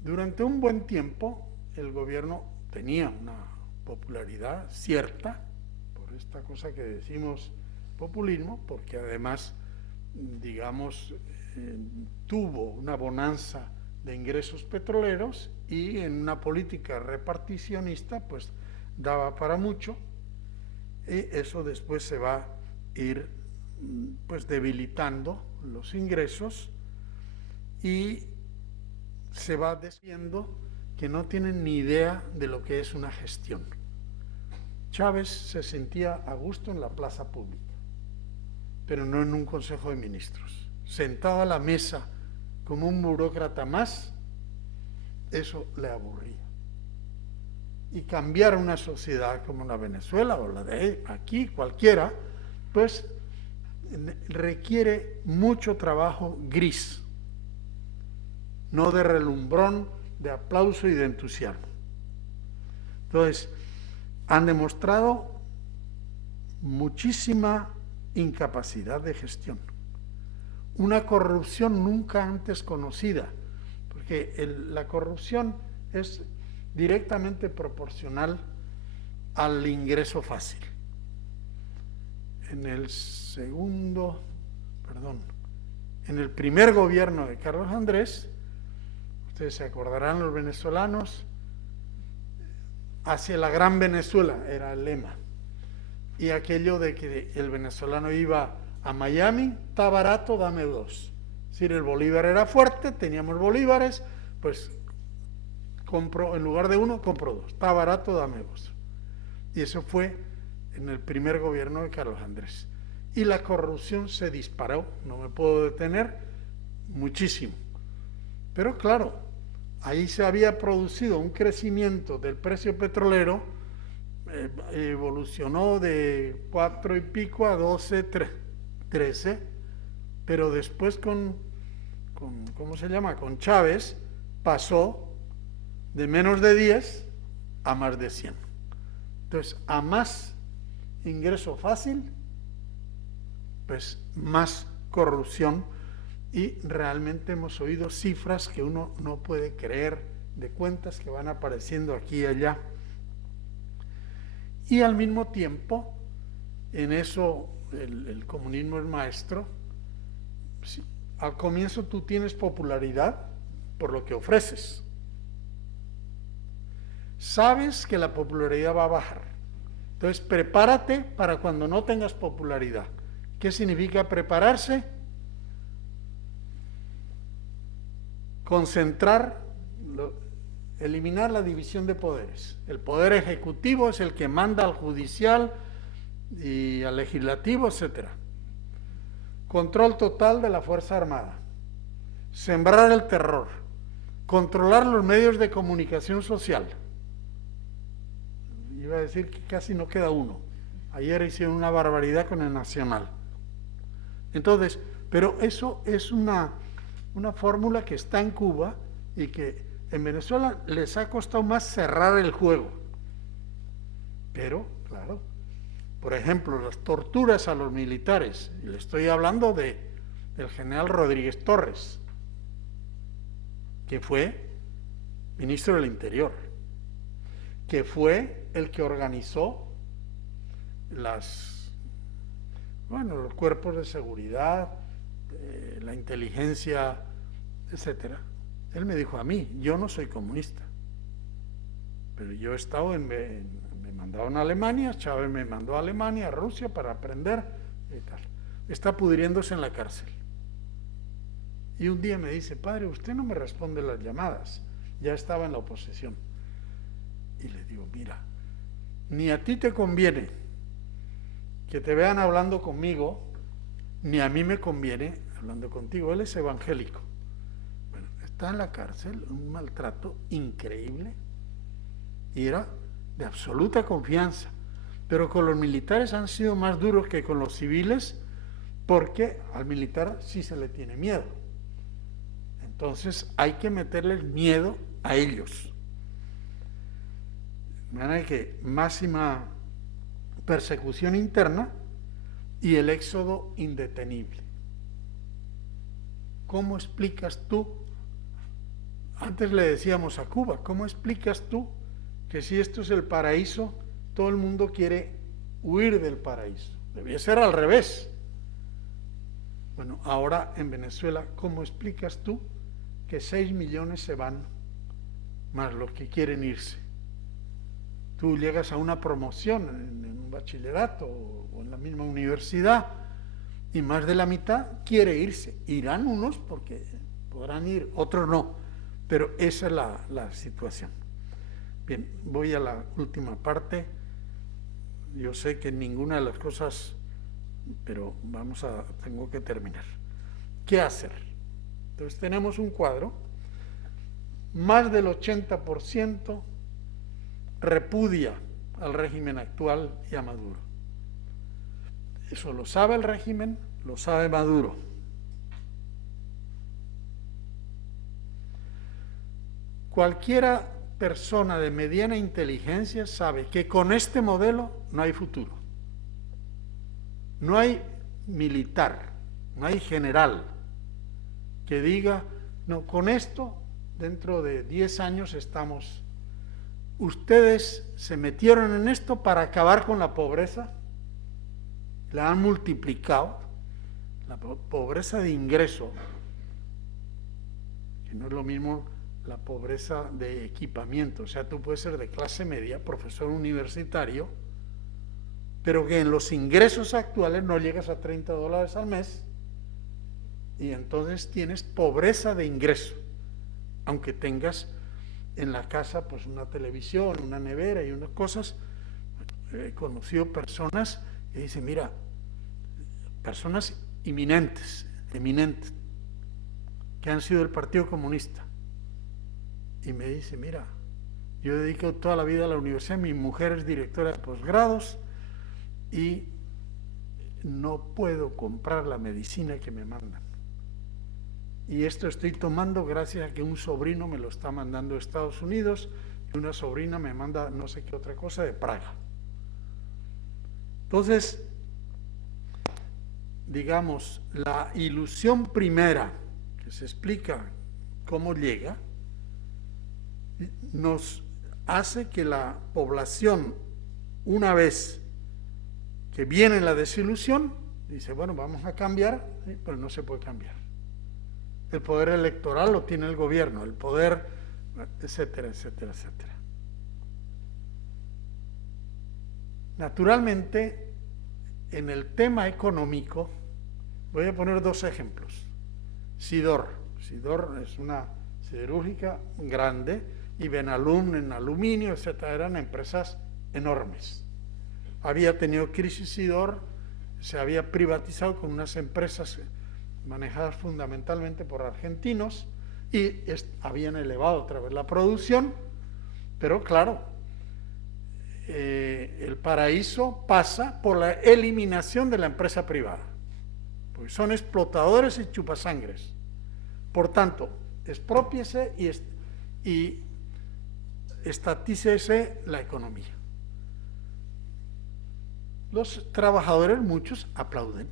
durante un buen tiempo el gobierno tenía una popularidad cierta, por esta cosa que decimos populismo, porque además, digamos, tuvo una bonanza de ingresos petroleros y en una política reparticionista pues daba para mucho, y eso después se va a ir pues debilitando los ingresos y se va desviando que no tienen ni idea de lo que es una gestión. Chávez se sentía a gusto en la plaza pública, pero no en un consejo de ministros. Sentado a la mesa como un burócrata más, eso le aburría. Y cambiar una sociedad como la Venezuela o la de aquí, cualquiera, pues requiere mucho trabajo gris, no de relumbrón, de aplauso y de entusiasmo. Entonces, han demostrado muchísima incapacidad de gestión, una corrupción nunca antes conocida, porque la corrupción es directamente proporcional al ingreso fácil. En el primer gobierno de Carlos Andrés, ustedes se acordarán, los venezolanos, hacia la gran Venezuela era el lema, y aquello de que el venezolano iba a Miami, está barato, dame dos. Es decir, el bolívar era fuerte, teníamos bolívares, pues compro, en lugar de uno, compro dos. Está barato, dame dos. Y eso fue en el primer gobierno de Carlos Andrés. Y la corrupción se disparó, no me puedo detener, muchísimo. Pero claro, ahí se había producido un crecimiento del precio petrolero, evolucionó de 4 y pico a 12, 13, pero después con Chávez pasó de menos de 10 a más de 100. Entonces, a más ingreso fácil, pues más corrupción, y realmente hemos oído cifras que uno no puede creer, de cuentas que van apareciendo aquí y allá. Y al mismo tiempo, en eso el comunismo es maestro. Al comienzo tú tienes popularidad, por lo que ofreces. Sabes que la popularidad va a bajar. Entonces, prepárate para cuando no tengas popularidad. ¿Qué significa prepararse? Concentrar, eliminar la división de poderes. El poder ejecutivo es el que manda al judicial y al legislativo, etc. Control total de la Fuerza Armada. Sembrar el terror. Controlar los medios de comunicación social. Iba a decir que casi no queda uno. Ayer hicieron una barbaridad con el Nacional. Entonces, pero eso es una fórmula que está en Cuba y que en Venezuela les ha costado más cerrar el juego. Pero, claro, por ejemplo, las torturas a los militares, y le estoy hablando del general Rodríguez Torres, que fue ministro del Interior, que fue el que organizó los cuerpos de seguridad, la inteligencia, etcétera. Él me dijo a mí, yo no soy comunista, pero yo he estado me mandaron a Alemania, Chávez me mandó a Alemania, a Rusia para aprender y tal. Está pudriéndose en la cárcel. Y un día me dice, padre, usted no me responde las llamadas. Ya estaba en la oposición. Y le digo, mira, ni a ti te conviene que te vean hablando conmigo, ni a mí me conviene hablando contigo. Él es evangélico. Bueno, está en la cárcel, un maltrato increíble, y era de absoluta confianza. Pero con los militares han sido más duros que con los civiles, porque al militar sí se le tiene miedo. Entonces hay que meterles miedo a ellos. De manera que máxima persecución interna y el éxodo indetenible. ¿Cómo explicas tú? Antes le decíamos a Cuba, ¿cómo explicas tú que si esto es el paraíso, todo el mundo quiere huir del paraíso? Debía ser al revés. Bueno, ahora en Venezuela, ¿cómo explicas tú que 6 millones se van, más los que quieren irse? Tú llegas a una promoción en un bachillerato o en la misma universidad y más de la mitad quiere irse. Irán unos porque podrán ir, otros no, pero esa es la situación. Bien, voy a la última parte. Yo sé que ninguna de las cosas, pero tengo que terminar. ¿Qué hacer? Entonces tenemos un cuadro, más del 80% repudia al régimen actual y a Maduro. Eso lo sabe el régimen, lo sabe Maduro. Cualquiera persona de mediana inteligencia sabe que con este modelo no hay futuro. No hay militar, no hay general que diga, no, con esto dentro de 10 años estamos. Ustedes se metieron en esto para acabar con la pobreza, la han multiplicado, la pobreza de ingreso, que no es lo mismo la pobreza de equipamiento, o sea, tú puedes ser de clase media, profesor universitario, pero que en los ingresos actuales no llegas a $30 al mes, y entonces tienes pobreza de ingreso, aunque tengas en la casa pues una televisión, una nevera y unas cosas. He conocido personas que dicen, mira, personas eminentes, que han sido del Partido Comunista, y me dice, mira, yo he dedicado toda la vida a la universidad, mi mujer es directora de posgrados y no puedo comprar la medicina que me mandan. Y esto estoy tomando gracias a que un sobrino me lo está mandando de Estados Unidos y una sobrina me manda no sé qué otra cosa de Praga. Entonces, digamos, la ilusión primera que se explica cómo llega, nos hace que la población, una vez que viene la desilusión, dice, bueno, vamos a cambiar, pero no se puede cambiar. El poder electoral lo tiene el gobierno, el poder, etcétera, etcétera, etcétera. Naturalmente, en el tema económico, voy a poner dos ejemplos. Sidor es una siderúrgica grande, y Benalum en aluminio, etcétera, eran empresas enormes. Había tenido crisis Sidor, se había privatizado con unas empresas manejadas fundamentalmente por argentinos y habían elevado otra vez la producción, pero claro, el paraíso pasa por la eliminación de la empresa privada, porque son explotadores y chupasangres. Por tanto, exprópiese y estatícese la economía. Los trabajadores, muchos, aplauden,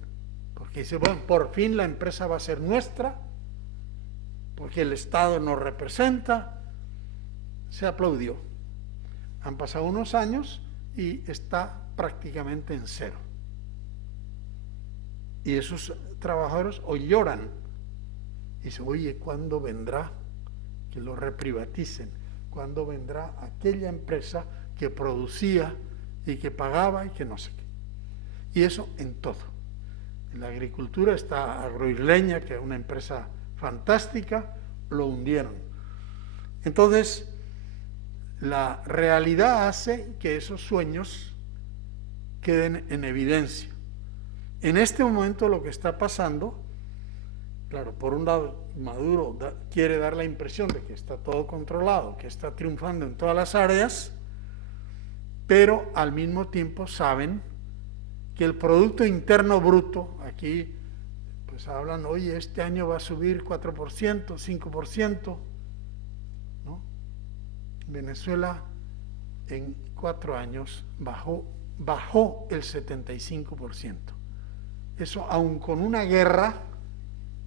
porque dicen, bueno, por fin la empresa va a ser nuestra, porque el Estado nos representa. Se aplaudió. Han pasado unos años y está prácticamente en cero. Y esos trabajadores hoy lloran. Y dicen, oye, ¿cuándo vendrá que lo reprivaticen? ¿Cuándo vendrá aquella empresa que producía y que pagaba y que no sé qué? Y eso en todo. En la agricultura está Agroisleña, que es una empresa fantástica, lo hundieron. Entonces, la realidad hace que esos sueños queden en evidencia. En este momento lo que está pasando, claro, por un lado Maduro quiere dar la impresión de que está todo controlado, que está triunfando en todas las áreas, pero al mismo tiempo saben que el Producto Interno Bruto, aquí pues hablan, oye, este año va a subir 4%, 5%, ¿no? Venezuela en 4 años bajó el 75%. Eso, aun con una guerra,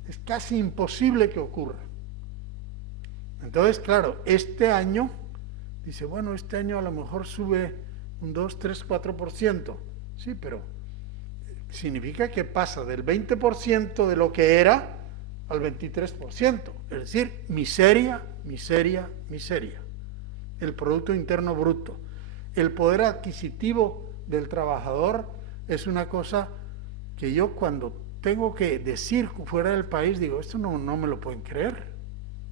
es casi imposible que ocurra. Entonces, claro, este año, dice, bueno, este año a lo mejor sube un 2, 3, 4%. Sí, pero significa que pasa del 20% de lo que era al 23%. Es decir, miseria, miseria, miseria. El Producto Interno Bruto. El poder adquisitivo del trabajador es una cosa que yo cuando tengo que decir fuera del país, digo, esto no me lo pueden creer.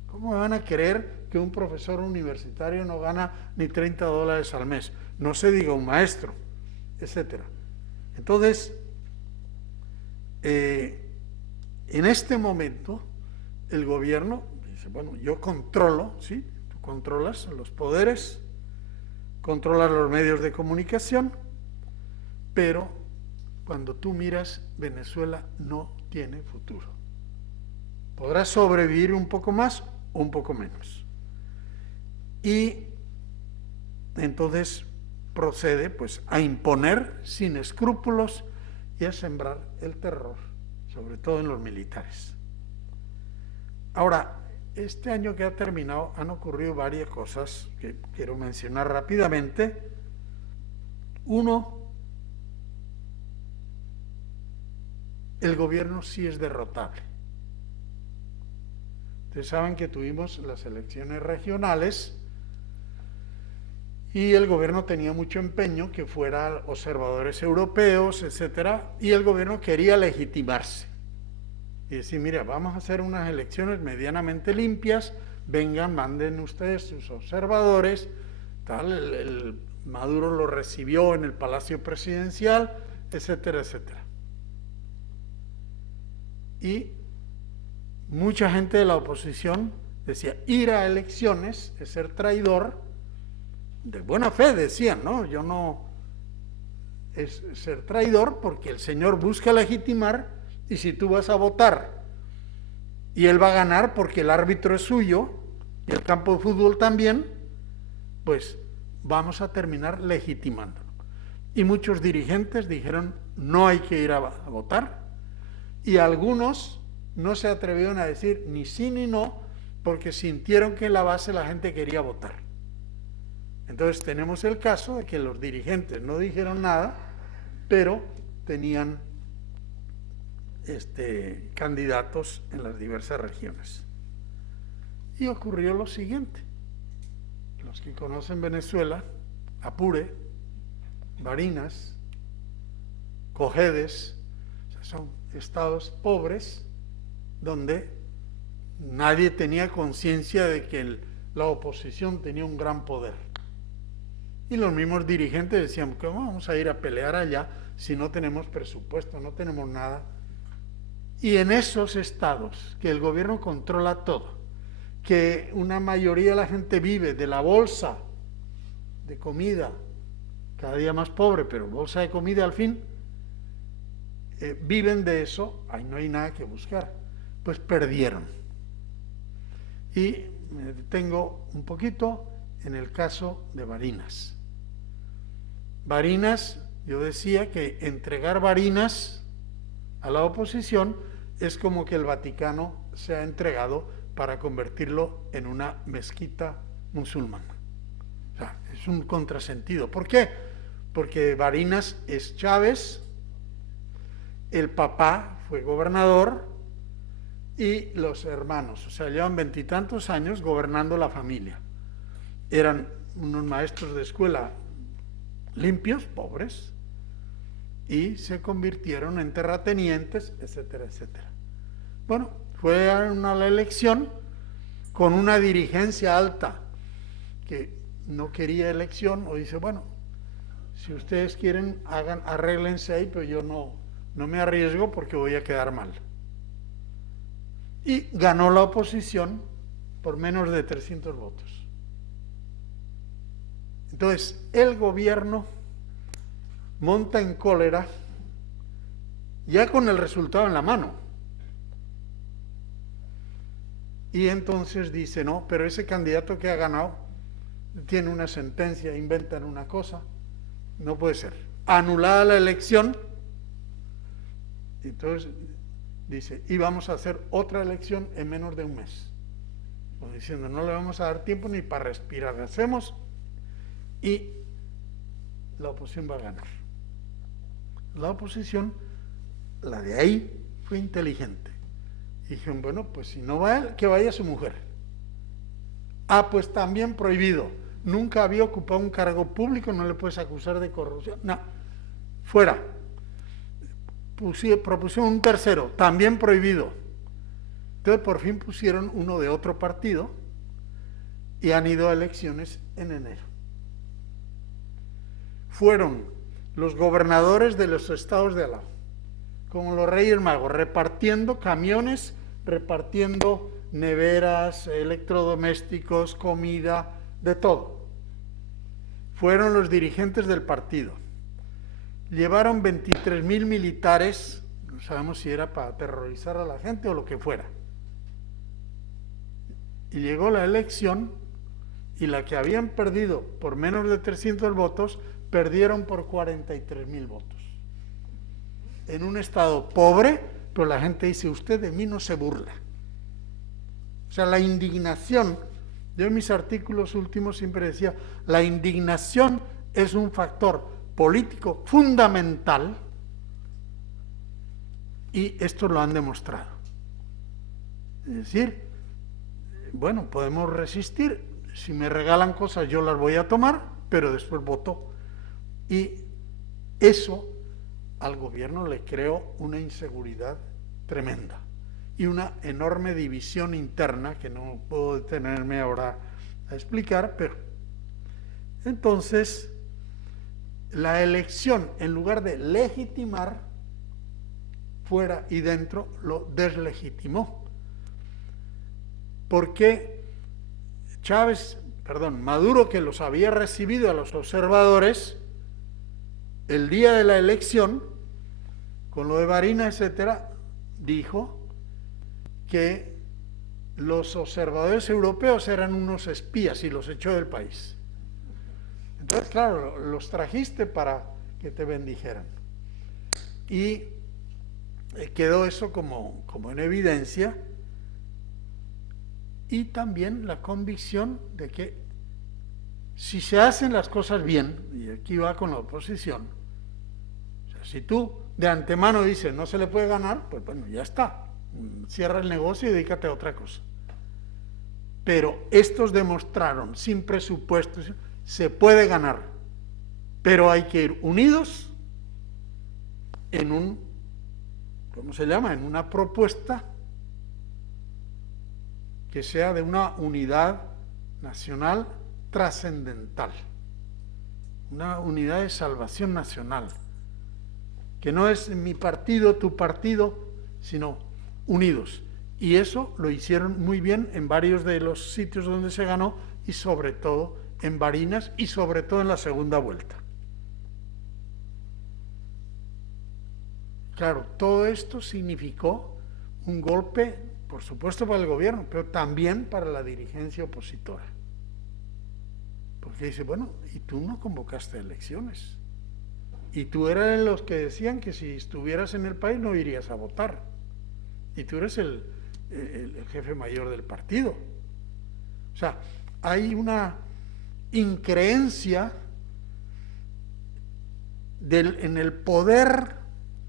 ¿Cómo me van a creer que un profesor universitario no gana ni $30 al mes? No se diga un maestro, etcétera. Entonces, en este momento, el gobierno dice, bueno, yo controlo, ¿sí? Tú controlas los poderes, controlas los medios de comunicación, pero cuando tú miras, Venezuela no tiene futuro. Podrá sobrevivir un poco más o un poco menos. Y entonces procede pues a imponer sin escrúpulos y a sembrar el terror, sobre todo en los militares. Ahora, este año que ha terminado han ocurrido varias cosas que quiero mencionar rápidamente. Uno, el gobierno sí es derrotable. Ustedes saben que tuvimos las elecciones regionales y el gobierno tenía mucho empeño que fueran observadores europeos, etcétera, y el gobierno quería legitimarse y decir, mira, vamos a hacer unas elecciones medianamente limpias, vengan, manden ustedes sus observadores, tal, el Maduro lo recibió en el Palacio Presidencial, etcétera, etcétera. Y mucha gente de la oposición decía, ir a elecciones es ser traidor. De buena fe decían, ¿no? Yo no, es ser traidor porque el señor busca legitimar y si tú vas a votar y él va a ganar porque el árbitro es suyo y el campo de fútbol también, pues vamos a terminar legitimándolo. Y muchos dirigentes dijeron, no hay que ir a votar, y algunos no se atrevieron a decir ni sí ni no porque sintieron que en la base la gente quería votar. Entonces tenemos el caso de que los dirigentes no dijeron nada, pero tenían candidatos en las diversas regiones. Y ocurrió lo siguiente. Los que conocen Venezuela, Apure, Barinas, Cojedes, o sea, son estados pobres donde nadie tenía conciencia de que la oposición tenía un gran poder. Y los mismos dirigentes decían, ¿cómo vamos a ir a pelear allá si no tenemos presupuesto, no tenemos nada? Y en esos estados que el gobierno controla todo, que una mayoría de la gente vive de la bolsa de comida, cada día más pobre, pero bolsa de comida al fin, viven de eso, ahí no hay nada que buscar, pues perdieron. Y me detengo un poquito en el caso de Barinas. Barinas, yo decía que entregar Barinas a la oposición es como que el Vaticano se ha entregado para convertirlo en una mezquita musulmana. O sea, es un contrasentido. ¿Por qué? Porque Barinas es Chávez, el papá fue gobernador y los hermanos, o sea, llevan 20 y tantos años gobernando la familia. Eran unos maestros de escuela limpios, pobres, y se convirtieron en terratenientes, etcétera, etcétera. Bueno, fue a la elección con una dirigencia alta que no quería elección, o dice, bueno, si ustedes quieren, arréglense ahí, pero yo no me arriesgo porque voy a quedar mal. Y ganó la oposición por menos de 300 votos. Entonces, el gobierno monta en cólera ya con el resultado en la mano. Y entonces dice, no, pero ese candidato que ha ganado tiene una sentencia, inventan una cosa, no puede ser. Anulada la elección, entonces dice, y vamos a hacer otra elección en menos de un mes. Como diciendo, no le vamos a dar tiempo ni para respirar, hacemos y la oposición va a ganar. La oposición, la de ahí, fue inteligente. Y dijeron, bueno, pues si no va él, que vaya su mujer. Ah, pues también prohibido. Nunca había ocupado un cargo público, no le puedes acusar de corrupción. No, fuera. Propusieron un tercero, también prohibido. Entonces por fin pusieron uno de otro partido y han ido a elecciones en enero. Fueron los gobernadores de los estados de al lado, como los Reyes Magos, repartiendo camiones, repartiendo neveras, electrodomésticos, comida, de todo. Fueron los dirigentes del partido. Llevaron 23,000 militares, no sabemos si era para aterrorizar a la gente o lo que fuera. Y llegó la elección y la que habían perdido por menos de 300 votos, perdieron por 43,000 votos. En un estado pobre, pero la gente dice, usted de mí no se burla. O sea, la indignación, yo en mis artículos últimos siempre decía, la indignación es un factor político fundamental y esto lo han demostrado. Es decir, bueno, podemos resistir, si me regalan cosas yo las voy a tomar, pero después voto. Y eso al gobierno le creó una inseguridad tremenda y una enorme división interna que no puedo detenerme ahora a explicar, pero entonces la elección, en lugar de legitimar, fuera y dentro, lo deslegitimó. Porque Maduro, que los había recibido a los observadores, el día de la elección, con lo de Barinas, etcétera, dijo que los observadores europeos eran unos espías y los echó del país. Entonces, claro, los trajiste para que te bendijeran. Y quedó eso como en evidencia. Y también la convicción de que si se hacen las cosas bien, y aquí va con la oposición, o sea, si tú de antemano dices no se le puede ganar, pues bueno, ya está. Cierra el negocio y dedícate a otra cosa. Pero estos demostraron, sin presupuesto, se puede ganar, pero hay que ir unidos en un, ¿cómo se llama?, en una propuesta que sea de una unidad nacional trascendental, una unidad de salvación nacional, que no es mi partido, tu partido, sino unidos. Y eso lo hicieron muy bien en varios de los sitios donde se ganó, y sobre todo en Barinas, y sobre todo en la segunda vuelta. Claro, todo esto significó un golpe, por supuesto, para el gobierno, pero también para la dirigencia opositora. Porque dice, bueno, y tú no convocaste elecciones. Y tú eras de los que decían que si estuvieras en el país no irías a votar. Y tú eres el jefe mayor del partido. O sea, hay una increencia en el poder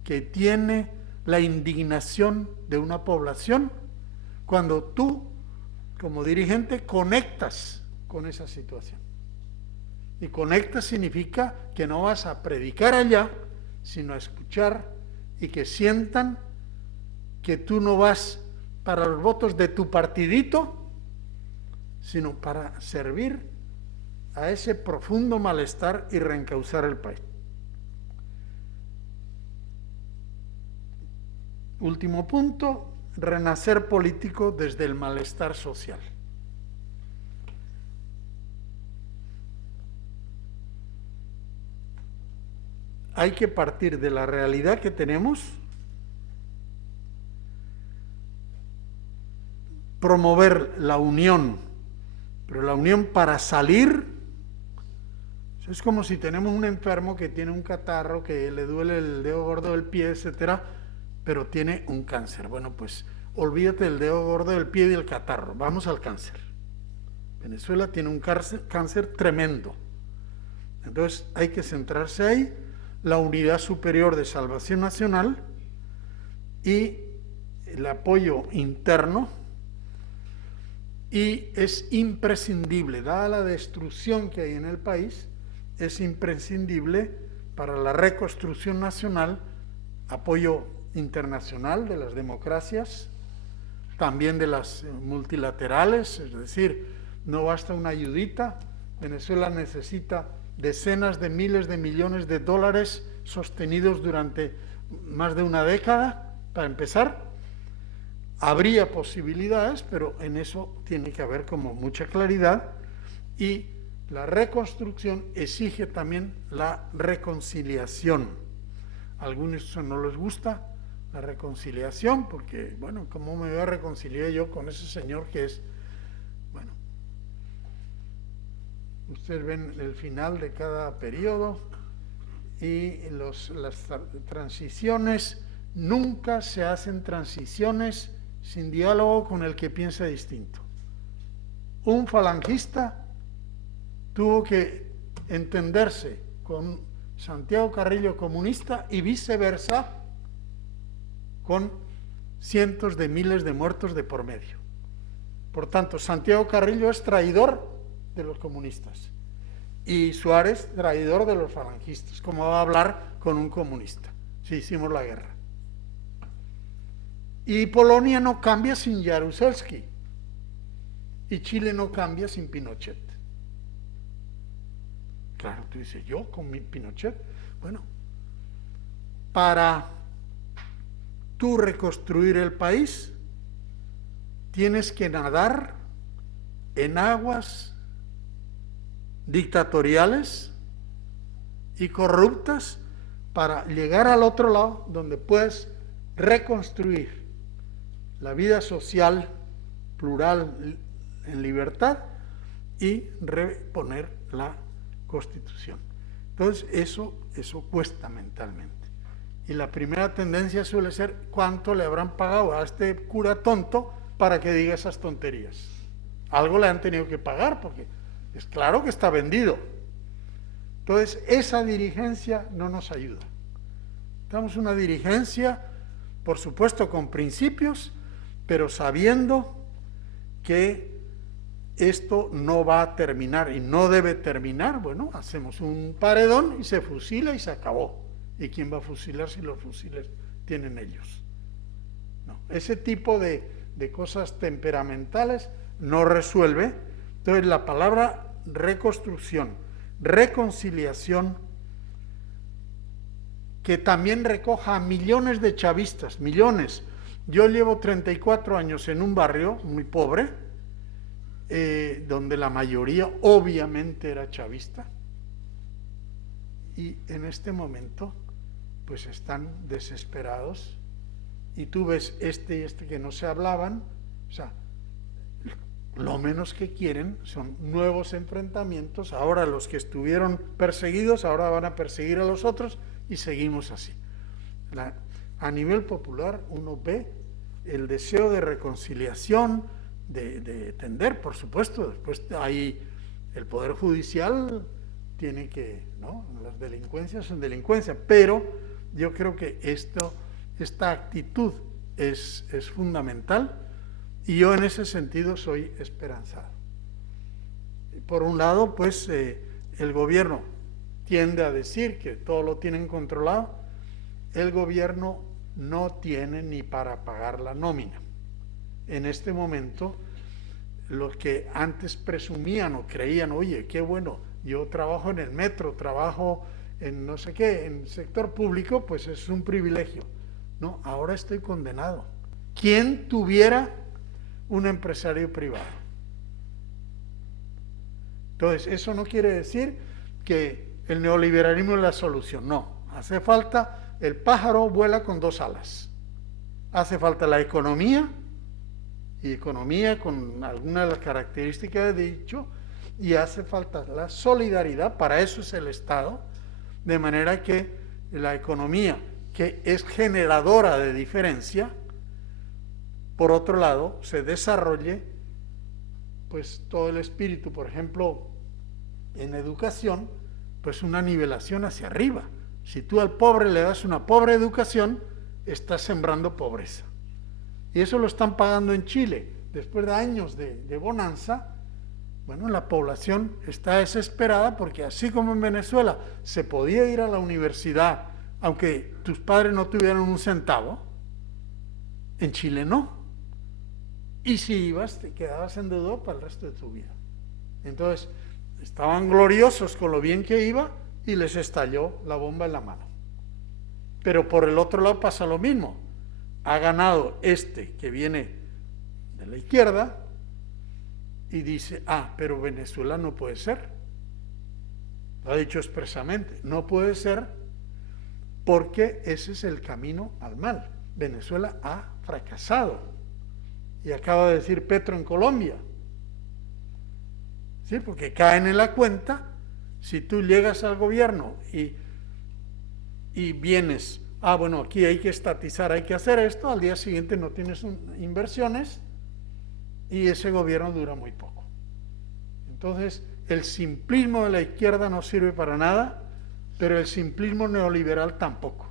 que tiene la indignación de una población cuando tú, como dirigente, conectas con esa situación. Y conectas significa que no vas a predicar allá, sino a escuchar, y que sientan que tú no vas para los votos de tu partidito, sino para servir a ese profundo malestar y reencauzar el país. Último punto, renacer político desde el malestar social. Hay que partir de la realidad que tenemos, promover la unión, pero la unión para salir. Es como si tenemos un enfermo que tiene un catarro, que le duele el dedo gordo del pie, etcétera, pero tiene un cáncer. Bueno, pues olvídate del dedo gordo del pie y del catarro, vamos al cáncer. Venezuela tiene un cáncer tremendo. Entonces hay que centrarse ahí, la unidad superior de salvación nacional y el apoyo interno. Y es imprescindible, dada la destrucción que hay en el país, es imprescindible para la reconstrucción nacional, apoyo internacional de las democracias, también de las multilaterales, es decir, no basta una ayudita. Venezuela necesita decenas de miles de millones de dólares sostenidos durante más de una década, para empezar. Habría posibilidades, pero en eso tiene que haber como mucha claridad, y la reconstrucción exige también la reconciliación. A algunos eso no les gusta, la reconciliación, porque, bueno, ¿cómo me voy a reconciliar yo con ese señor que es, bueno, ustedes ven el final de cada periodo y las transiciones, nunca se hacen transiciones sin diálogo con el que piensa distinto. Un falangista tuvo que entenderse con Santiago Carrillo comunista y viceversa, con cientos de miles de muertos de por medio. Por tanto, Santiago Carrillo es traidor de los comunistas y Suárez traidor de los falangistas. ¿Cómo va a hablar con un comunista si hicimos la guerra? Y Polonia no cambia sin Jaruzelski, y Chile no cambia sin Pinochet. Claro, tú dices, ¿yo con mi Pinochet? Bueno, para tú reconstruir el país, tienes que nadar en aguas dictatoriales y corruptas para llegar al otro lado, donde puedes reconstruir la vida social plural en libertad y reponer la Constitución. Entonces eso cuesta mentalmente. Y la primera tendencia suele ser cuánto le habrán pagado a este cura tonto para que diga esas tonterías. Algo le han tenido que pagar, porque es claro que está vendido. Entonces esa dirigencia no nos ayuda. Necesitamos una dirigencia, por supuesto, con principios, pero sabiendo que esto no va a terminar y no debe terminar. Bueno, hacemos un paredón y se fusila y se acabó. ¿Y quién va a fusilar si los fusiles tienen ellos? No, ese tipo de cosas temperamentales no resuelve. Entonces la palabra reconstrucción, reconciliación, que también recoja a millones de chavistas, millones. Yo llevo 34 años en un barrio muy pobre, donde la mayoría obviamente era chavista, y en este momento pues están desesperados, y tú ves este y este que no se hablaban, o sea, lo menos que quieren son nuevos enfrentamientos. Ahora los que estuvieron perseguidos ahora van a perseguir a los otros y seguimos así. A nivel popular uno ve el deseo de reconciliación, de tender, por supuesto. Después ahí el Poder Judicial tiene que, ¿no? Las delincuencias son delincuencia, pero yo creo que esta actitud es fundamental, y yo en ese sentido soy esperanzado. Por un lado, pues el gobierno tiende a decir que todo lo tienen controlado. El gobierno no tiene ni para pagar la nómina. En este momento, los que antes presumían o creían, oye, qué bueno, yo trabajo en el metro, trabajo en no sé qué, en el sector público, pues es un privilegio. No, ahora estoy condenado. ¿Quién tuviera un empresario privado? Entonces, eso no quiere decir que el neoliberalismo es la solución, no. Hace falta, el pájaro vuela con dos alas. Hace falta la economía, y economía con algunas de las características que he dicho, y hace falta la solidaridad, para eso es el Estado, de manera que la economía, que es generadora de diferencia, por otro lado, se desarrolle pues todo el espíritu, por ejemplo, en educación, pues una nivelación hacia arriba. Si tú al pobre le das una pobre educación, estás sembrando pobreza. Y eso lo están pagando en Chile. Después de años de bonanza, bueno, la población está desesperada porque así como en Venezuela se podía ir a la universidad aunque tus padres no tuvieran un centavo, en Chile no. Y si ibas, te quedabas endeudado para el resto de tu vida. Entonces, estaban gloriosos con lo bien que iba y les estalló la bomba en la mano. Pero por el otro lado pasa lo mismo. Ha ganado este que viene de la izquierda y dice, pero Venezuela no puede ser. Lo ha dicho expresamente, no puede ser porque ese es el camino al mal. Venezuela ha fracasado. Y acaba de decir Petro en Colombia. ¿Sí? Porque caen en la cuenta, si tú llegas al gobierno y vienes, bueno, aquí hay que estatizar, hay que hacer esto, al día siguiente no tienes inversiones y ese gobierno dura muy poco. Entonces, el simplismo de la izquierda no sirve para nada, pero el simplismo neoliberal tampoco.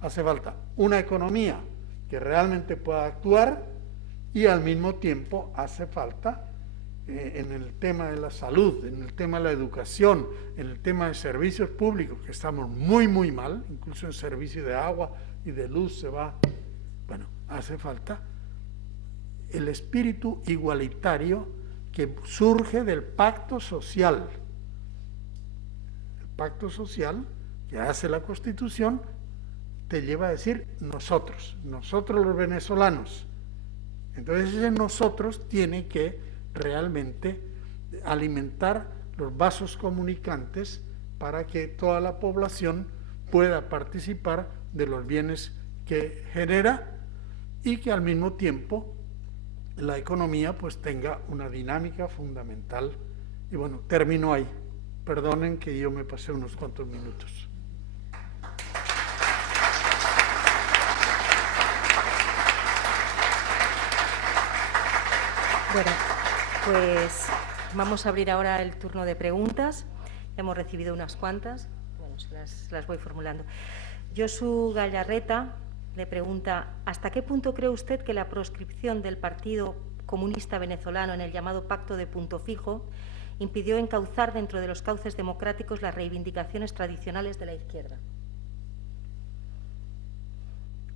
Hace falta una economía que realmente pueda actuar y al mismo tiempo hace falta en el tema de la salud, en el tema de la educación, en el tema de servicios públicos, que estamos muy, muy mal, incluso en servicio de agua y de luz se va. Bueno, hace falta el espíritu igualitario que surge del pacto social. El pacto social que hace la Constitución te lleva a decir nosotros los venezolanos. Entonces ese nosotros tiene que realmente alimentar los vasos comunicantes para que toda la población pueda participar de los bienes que genera y que al mismo tiempo la economía pues tenga una dinámica fundamental. Y bueno, termino ahí. Perdonen que yo me pasé unos cuantos minutos. Bueno, pues vamos a abrir ahora el turno de preguntas. Hemos recibido unas cuantas, bueno, las voy formulando. Josu Gallarreta le pregunta, ¿hasta qué punto cree usted que la proscripción del Partido Comunista Venezolano en el llamado Pacto de Punto Fijo impidió encauzar dentro de los cauces democráticos las reivindicaciones tradicionales de la izquierda?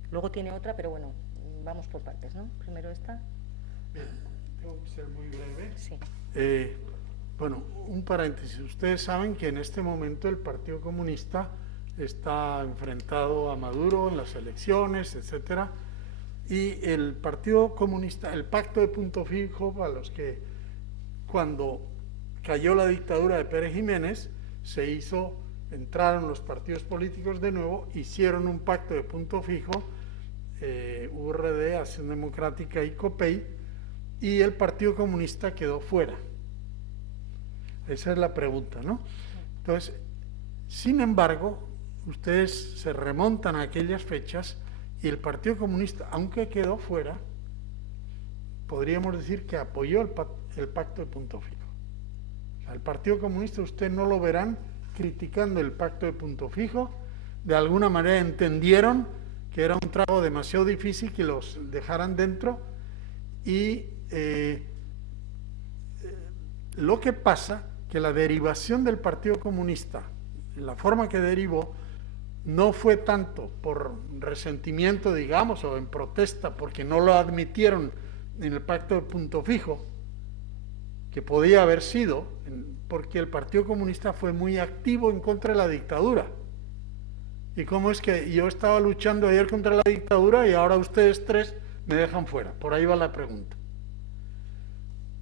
Luego tiene otra, pero bueno, vamos por partes, ¿no? Primero esta. Bien, tengo que ser muy breve. Sí. Bueno, un paréntesis. Ustedes saben que en este momento el Partido Comunista está enfrentado a Maduro en las elecciones, etcétera, y el Partido Comunista, el Pacto de Punto Fijo, para los que cuando cayó la dictadura de Pérez Jiménez, se hizo, entraron los partidos políticos de nuevo, hicieron un pacto de punto fijo, URD, Acción Democrática y COPEI, y el Partido Comunista quedó fuera. Esa es la pregunta, ¿no? Entonces, sin embargo, ustedes se remontan a aquellas fechas y el Partido Comunista, aunque quedó fuera, podríamos decir que apoyó el pacto de punto fijo. O sea, el Partido Comunista usted no lo verán criticando el pacto de punto fijo. De alguna manera entendieron que era un trago demasiado difícil que los dejaran dentro, y lo que pasa que la derivación del Partido Comunista, la forma que derivó, no fue tanto por resentimiento, digamos, o en protesta porque no lo admitieron en el pacto de punto fijo, que podía haber sido, porque el Partido Comunista fue muy activo en contra de la dictadura. ¿Y cómo es que yo estaba luchando ayer contra la dictadura y ahora ustedes tres me dejan fuera? Por ahí va la pregunta.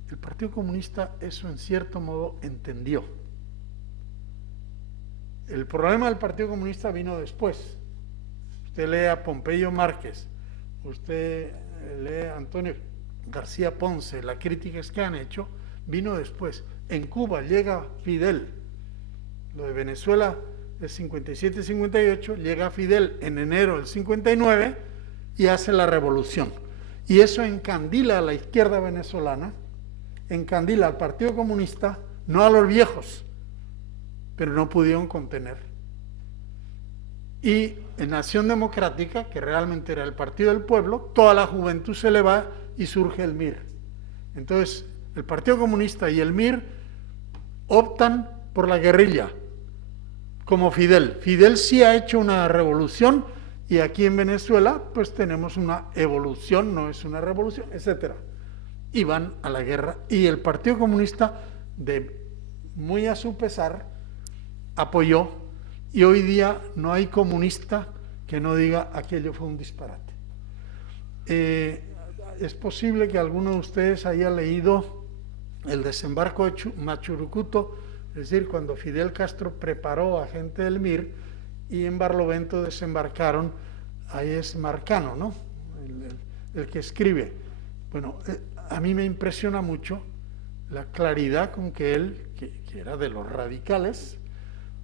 El Partido Comunista eso en cierto modo entendió. El problema del Partido Comunista vino después. Usted lee a Pompeyo Márquez, usted lee a Antonio García Ponce, las críticas que han hecho, vino después. En Cuba llega Fidel, lo de Venezuela del 57-58, llega Fidel en enero del 59 y hace la revolución. Y eso encandila a la izquierda venezolana, encandila al Partido Comunista, no a los viejos, pero no pudieron contener. Y en Acción Democrática, que realmente era el Partido del Pueblo, toda la juventud se le va y surge el MIR. Entonces, el Partido Comunista y el MIR optan por la guerrilla, como Fidel. Fidel sí ha hecho una revolución, y aquí en Venezuela pues tenemos una evolución, no es una revolución, etcétera. Y van a la guerra, y el Partido Comunista, muy a su pesar, apoyó, y hoy día no hay comunista que no diga aquello fue un disparate. Es posible que alguno de ustedes haya leído el desembarco de Machurucuto, es decir, cuando Fidel Castro preparó a gente del MIR y en Barlovento desembarcaron, ahí es Marcano, ¿no? El que escribe. Bueno, a mí me impresiona mucho la claridad con que él, que era de los radicales,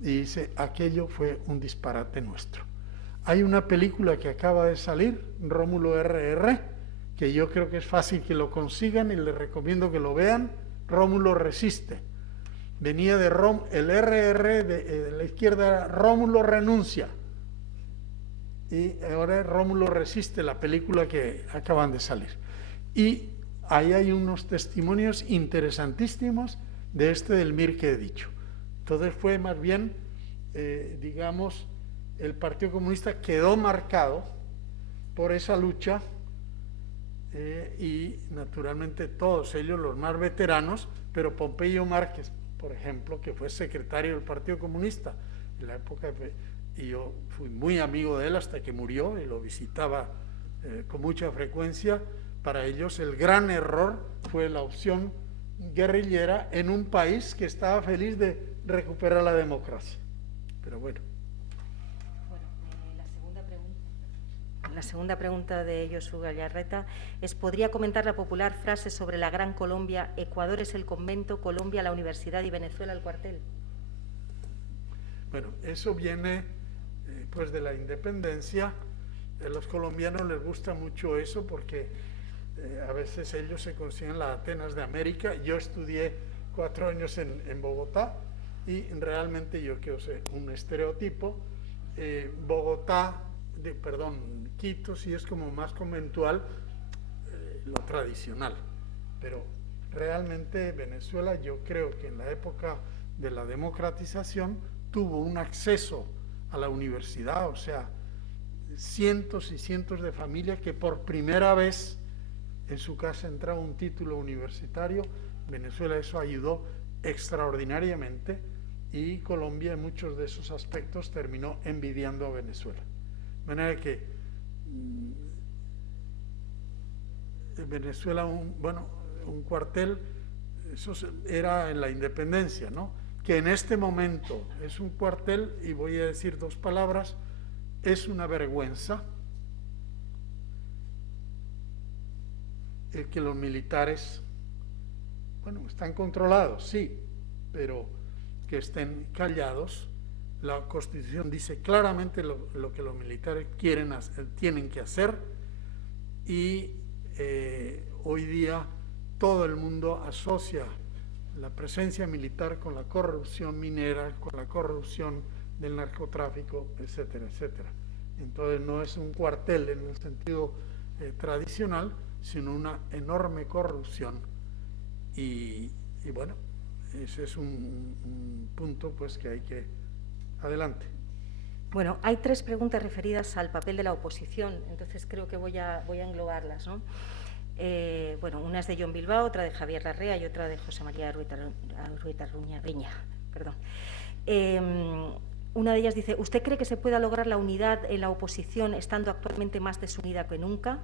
y dice, aquello fue un disparate nuestro. Hay una película que acaba de salir, Rómulo RR, que yo creo que es fácil que lo consigan y les recomiendo que lo vean. Rómulo resiste. Venía de el RR de la izquierda, Rómulo renuncia. Y ahora Rómulo resiste, la película que acaban de salir. Y ahí hay unos testimonios interesantísimos de del MIR que he dicho. Entonces fue más bien, digamos, el Partido Comunista quedó marcado por esa lucha, y naturalmente todos ellos, los más veteranos, pero Pompeyo Márquez, por ejemplo, que fue secretario del Partido Comunista en la época, y yo fui muy amigo de él hasta que murió y lo visitaba con mucha frecuencia. Para ellos el gran error fue la opción guerrillera en un país que estaba feliz de recuperar la democracia. Pero bueno. La segunda pregunta de Josu Gallarreta es: ¿podría comentar la popular frase sobre la Gran Colombia, Ecuador es el convento, Colombia la universidad y Venezuela el cuartel? Bueno, eso viene pues de la independencia. A los colombianos les gusta mucho eso porque a veces ellos se consideran las Atenas de América. Yo estudié 4 años en Bogotá y realmente yo creo que un estereotipo. Bogotá, Quito sí es como más conventual, lo tradicional, pero realmente Venezuela, yo creo que en la época de la democratización tuvo un acceso a la universidad, o sea, cientos y cientos de familias que por primera vez en su casa entraba un título universitario. Venezuela eso ayudó extraordinariamente y Colombia en muchos de esos aspectos terminó envidiando a Venezuela. De manera que Venezuela, un cuartel, eso era en la independencia, ¿no? Que en este momento es un cuartel, y voy a decir dos palabras, es una vergüenza el que los militares, están controlados, sí, pero que estén callados. La Constitución dice claramente lo que los militares tienen que hacer, y hoy día todo el mundo asocia la presencia militar con la corrupción minera, con la corrupción del narcotráfico, etcétera, etcétera. Entonces no es un cuartel en el sentido tradicional, sino una enorme corrupción, y bueno, ese es un punto pues que hay que adelante. Bueno, hay 3 preguntas referidas al papel de la oposición, entonces creo que voy a englobarlas, ¿no? Una es de John Bilbao, otra de Javier Larrea y otra de José María Rueta Ruñagueña. Una de ellas dice: ¿usted cree que se pueda lograr la unidad en la oposición estando actualmente más desunida que nunca?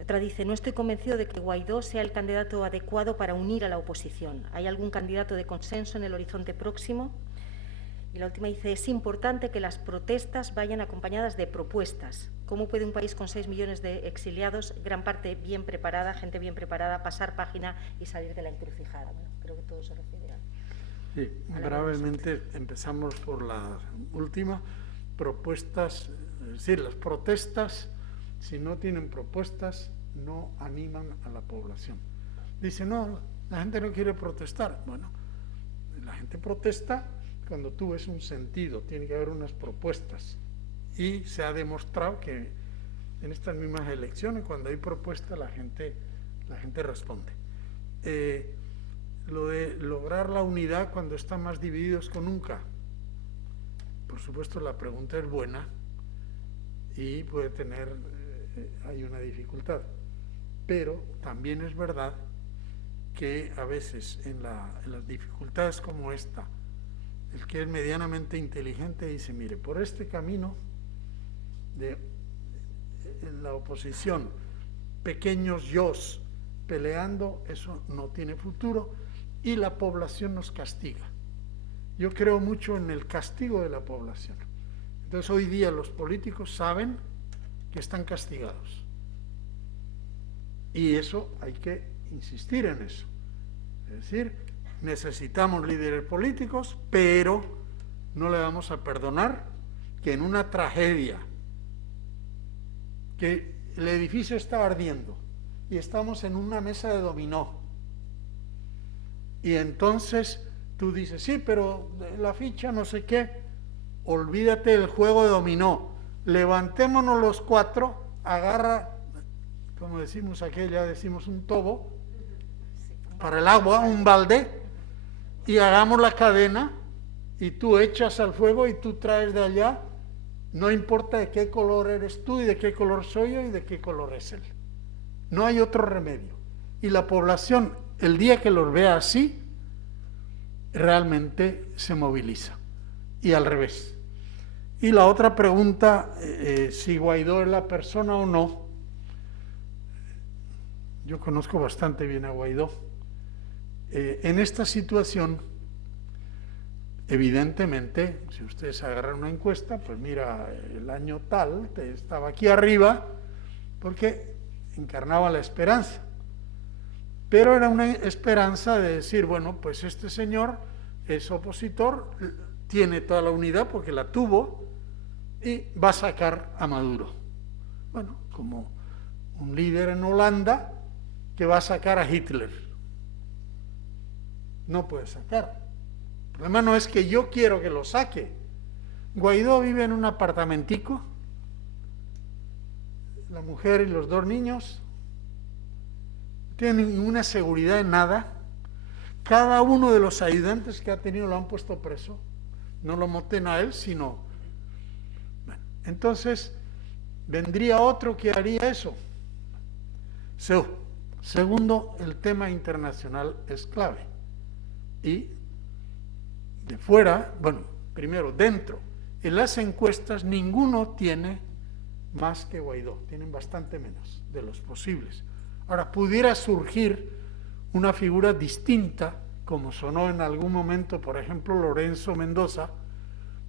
Otra dice: no estoy convencido de que Guaidó sea el candidato adecuado para unir a la oposición. ¿Hay algún candidato de consenso en el horizonte próximo? Y la última dice: es importante que las protestas vayan acompañadas de propuestas. ¿Cómo puede un país con 6 millones de exiliados, gran parte bien preparada, gente bien preparada, pasar página y salir de la encrucijada? Bueno, creo que todo se refiere a... Sí, brevemente empezamos por la última. Propuestas, es decir, las protestas, si no tienen propuestas, no animan a la población. Dice, no, la gente no quiere protestar. Bueno, la gente protesta cuando tú ves un sentido, tiene que haber unas propuestas. Y se ha demostrado que en estas mismas elecciones, cuando hay propuestas, la gente responde. Lo de lograr la unidad cuando están más divididos que nunca. Por supuesto, la pregunta es buena y puede tener, hay una dificultad. Pero también es verdad que a veces en las dificultades como esta, el que es medianamente inteligente dice, mire, por este camino en la oposición, pequeños yos peleando, eso no tiene futuro y la población nos castiga. Yo creo mucho en el castigo de la población. Entonces hoy día los políticos saben que están castigados y eso hay que insistir en eso. Es decir, necesitamos líderes políticos, pero no le vamos a perdonar que en una tragedia, que el edificio está ardiendo y estamos en una mesa de dominó, y entonces tú dices, sí, pero la ficha no sé qué, olvídate del juego de dominó, levantémonos los 4, agarra, como decimos aquí, ya decimos un tobo, para el agua, un balde, y hagamos la cadena, y tú echas al fuego y tú traes de allá, no importa de qué color eres tú y de qué color soy yo y de qué color es él. No hay otro remedio. Y la población, el día que los vea así, realmente se moviliza. Y al revés. Y la otra pregunta, si Guaidó es la persona o no. Yo conozco bastante bien a Guaidó. En esta situación, evidentemente, si ustedes agarran una encuesta, pues mira, el año tal, estaba aquí arriba, porque encarnaba la esperanza. Pero era una esperanza de decir, bueno, pues este señor es opositor, tiene toda la unidad porque la tuvo, y va a sacar a Maduro. Bueno, como un líder en Holanda que va a sacar a Hitler. No puede sacar. El problema no es que yo quiero que lo saque. Guaidó vive en un apartamentico, la mujer y los 2 niños, no tiene ninguna seguridad en nada. Cada uno de los ayudantes que ha tenido lo han puesto preso, no lo moten a él, sino... Bueno, entonces, vendría otro que haría eso. Segundo, el tema internacional es clave. Y de fuera, bueno, primero, dentro, en las encuestas ninguno tiene más que Guaidó, tienen bastante menos de los posibles. Ahora, pudiera surgir una figura distinta, como sonó en algún momento, por ejemplo, Lorenzo Mendoza,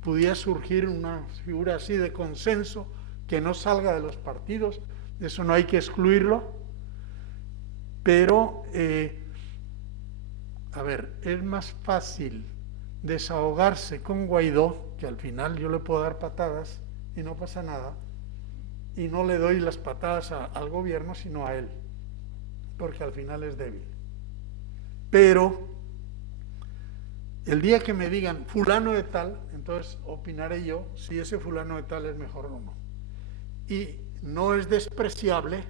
pudiera surgir una figura así de consenso, que no salga de los partidos, eso no hay que excluirlo, pero, a ver, es más fácil desahogarse con Guaidó, que al final yo le puedo dar patadas y no pasa nada, y no le doy las patadas al gobierno, sino a él, porque al final es débil. Pero el día que me digan fulano de tal, entonces opinaré yo si ese fulano de tal es mejor o no. Y no es despreciable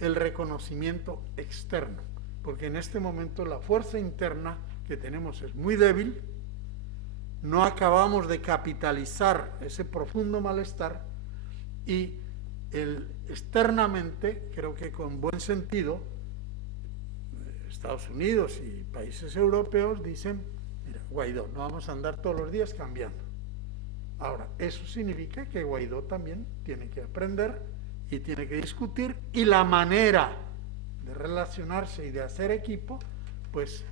el reconocimiento externo, porque en este momento la fuerza interna que tenemos es muy débil, no acabamos de capitalizar ese profundo malestar y externamente, creo que con buen sentido, Estados Unidos y países europeos dicen, mira, Guaidó, no vamos a andar todos los días cambiando. Ahora, eso significa que Guaidó también tiene que aprender y tiene que discutir, y la manera de relacionarse y de hacer equipo, pues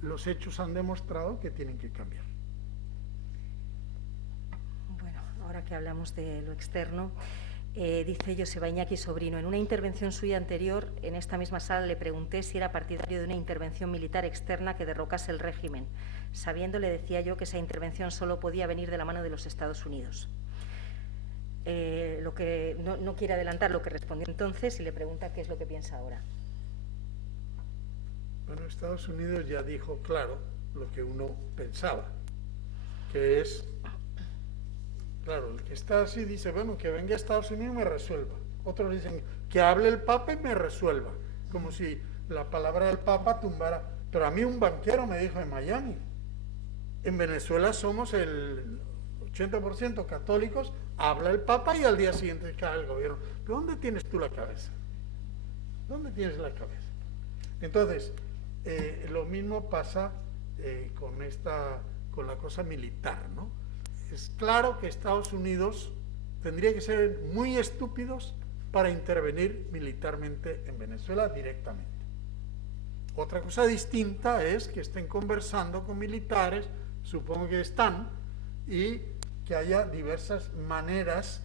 los hechos han demostrado que tienen que cambiar. Bueno, ahora que hablamos de lo externo, dice Joseba Iñaki Sobrino, en una intervención suya anterior, en esta misma sala le pregunté si era partidario de una intervención militar externa que derrocase el régimen. Sabiendo, le decía yo, que esa intervención solo podía venir de la mano de los Estados Unidos. Lo que no quiere adelantar lo que respondió entonces y le pregunta qué es lo que piensa ahora. Bueno, Estados Unidos ya dijo claro lo que uno pensaba, que es... Claro, el que está así dice, bueno, que venga a Estados Unidos y me resuelva. Otros dicen, que hable el Papa y me resuelva. Como si la palabra del Papa tumbara. Pero a mí un banquero me dijo en Miami, en Venezuela somos el 80% católicos, habla el Papa y al día siguiente cae el gobierno. ¿Pero dónde tienes tú la cabeza? ¿Dónde tienes la cabeza? Entonces, lo mismo pasa con la cosa militar, ¿no? Es claro que Estados Unidos tendría que ser muy estúpidos para intervenir militarmente en Venezuela directamente. Otra cosa distinta es que estén conversando con militares, supongo que están, y que haya diversas maneras,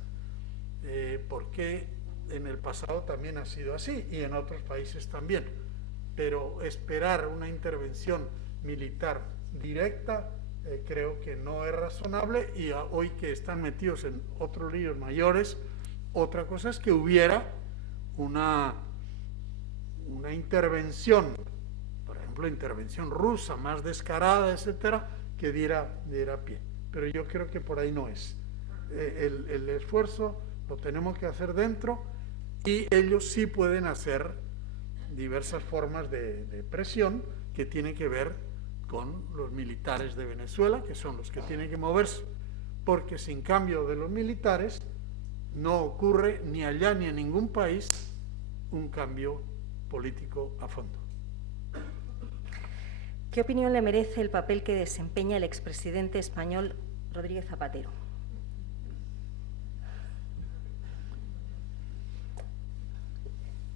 porque en el pasado también ha sido así y en otros países también. Pero esperar una intervención militar directa creo que no es razonable, y hoy que están metidos en otros líos mayores, otra cosa es que hubiera una intervención, por ejemplo, intervención rusa más descarada, etcétera, que diera pie. Pero yo creo que por ahí no es. El esfuerzo lo tenemos que hacer dentro, y ellos sí pueden hacer diversas formas de presión que tienen que ver con los militares de Venezuela, que son los que tienen que moverse, porque sin cambio de los militares no ocurre ni allá ni en ningún país un cambio político a fondo. ¿Qué opinión le merece el papel que desempeña el expresidente español Rodríguez Zapatero?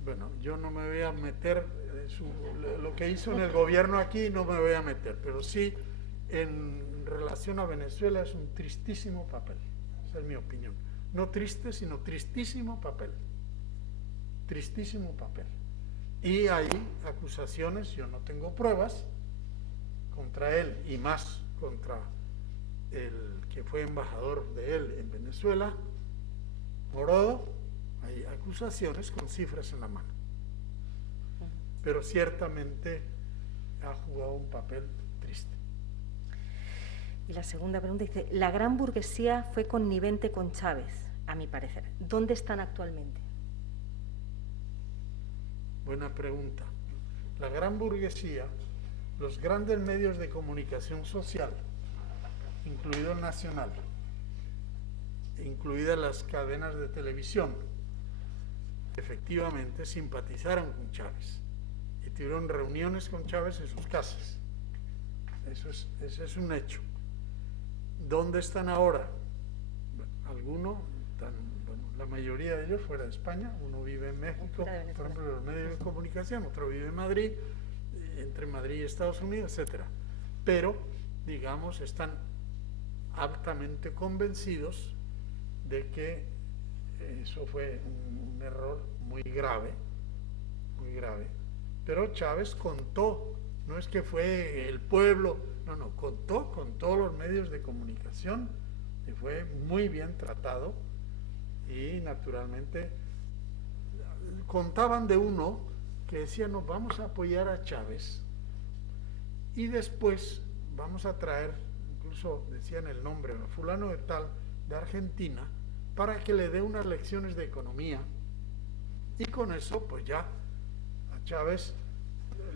Bueno, yo no me voy a meter, lo que hizo en el gobierno aquí no me voy a meter, pero sí en relación a Venezuela es un tristísimo papel, esa es mi opinión. No triste, sino tristísimo papel. Tristísimo papel. Y hay acusaciones, yo no tengo pruebas, contra él y más contra el que fue embajador de él en Venezuela, Morodo. Hay acusaciones con cifras en la mano. Pero ciertamente ha jugado un papel triste. Y la segunda pregunta dice, la gran burguesía fue connivente con Chávez, a mi parecer. ¿Dónde están actualmente? Buena pregunta. La gran burguesía, los grandes medios de comunicación social, incluido el nacional, incluidas las cadenas de televisión, efectivamente simpatizaron con Chávez y tuvieron reuniones con Chávez en sus casas. Ese es un hecho. ¿Dónde están ahora? Algunos, la mayoría de ellos fuera de España. Uno vive en México, por ejemplo, los medios de comunicación, otro vive en Madrid, entre Madrid y Estados Unidos, etcétera. Pero, digamos, están altamente convencidos de que eso fue un error muy grave, pero Chávez contó, no es que fue el pueblo, no, contó con todos los medios de comunicación y fue muy bien tratado y naturalmente contaban de uno que decía, no, vamos a apoyar a Chávez y después vamos a traer, incluso decían el nombre, fulano de tal, de Argentina, para que le dé unas lecciones de economía y con eso pues ya a Chávez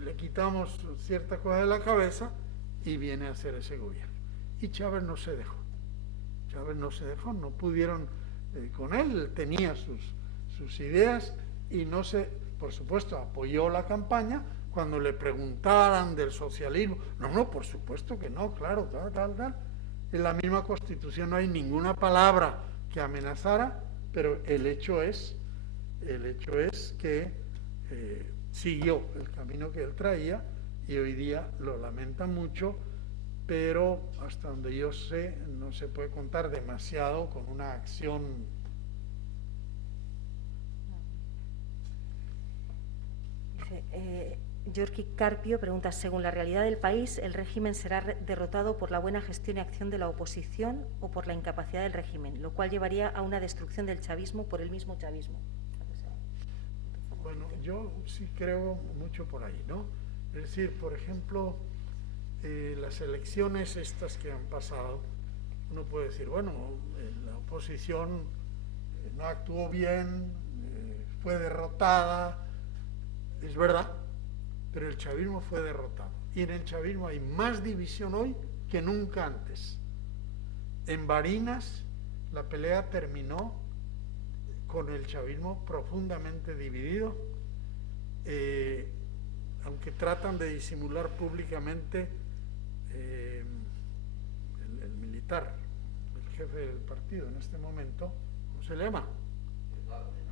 le quitamos cierta cosa de la cabeza y viene a hacer ese gobierno. Y Chávez no se dejó, no pudieron con él, tenía sus ideas y no se, por supuesto, apoyó la campaña cuando le preguntaran del socialismo, no, por supuesto que no, claro, tal. En la misma Constitución no hay ninguna palabra que amenazara, pero el hecho es que siguió el camino que él traía y hoy día lo lamenta mucho, pero hasta donde yo sé no se puede contar demasiado con una acción. Dice, Yorki Carpio pregunta, según la realidad del país, ¿el régimen será derrotado por la buena gestión y acción de la oposición o por la incapacidad del régimen, lo cual llevaría a una destrucción del chavismo por el mismo chavismo? Bueno, yo sí creo mucho por ahí, ¿no? Es decir, por ejemplo, las elecciones estas que han pasado, uno puede decir, bueno, la oposición no actuó bien, fue derrotada, es verdad, pero el chavismo fue derrotado. Y en el chavismo hay más división hoy que nunca antes. En Barinas la pelea terminó con el chavismo profundamente dividido, aunque tratan de disimular públicamente el militar, el jefe del partido en este momento, ¿cómo se llama?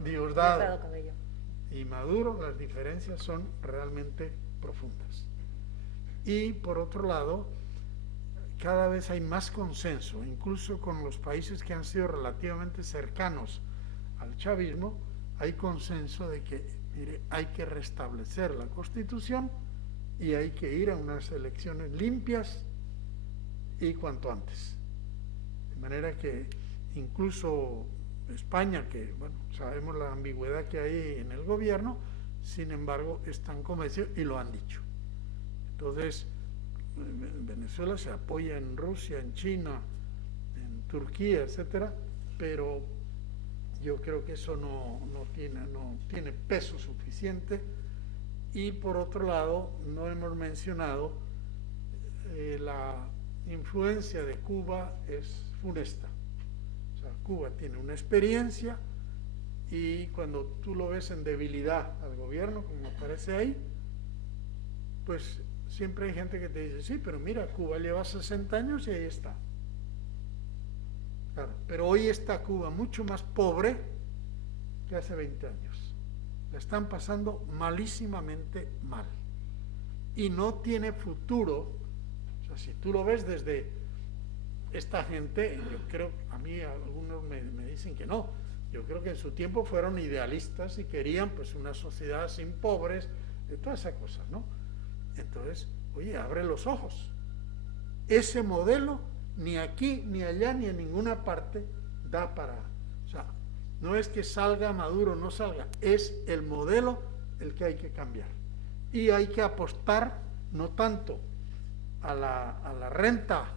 Diosdado Cabello. Y Maduro, las diferencias son realmente profundas. Y por otro lado, cada vez hay más consenso, incluso con los países que han sido relativamente cercanos al chavismo, hay consenso de que, mire, hay que restablecer la Constitución y hay que ir a unas elecciones limpias y cuanto antes. De manera que incluso España, que bueno, sabemos la ambigüedad que hay en el gobierno, sin embargo están convencidos y lo han dicho. Entonces, Venezuela se apoya en Rusia, en China, en Turquía, etcétera, pero yo creo que eso no tiene peso suficiente. Y por otro lado, no hemos mencionado la influencia de Cuba es funesta. O sea, Cuba tiene una experiencia y cuando tú lo ves en debilidad al gobierno, como aparece ahí, pues siempre hay gente que te dice, sí, pero mira, Cuba lleva 60 años y ahí está. Claro, pero hoy está Cuba mucho más pobre que hace 20 años. La están pasando malísimamente mal. Y no tiene futuro. O sea, si tú lo ves desde esta gente, yo creo, a mí algunos me dicen que no. Yo creo que en su tiempo fueron idealistas y querían pues una sociedad sin pobres, de toda esa cosa, ¿no? Entonces, oye, abre los ojos. Ese modelo, ni aquí, ni allá, ni en ninguna parte, da para... O sea, no es que salga Maduro, no salga, es el modelo el que hay que cambiar. Y hay que apostar no tanto a la renta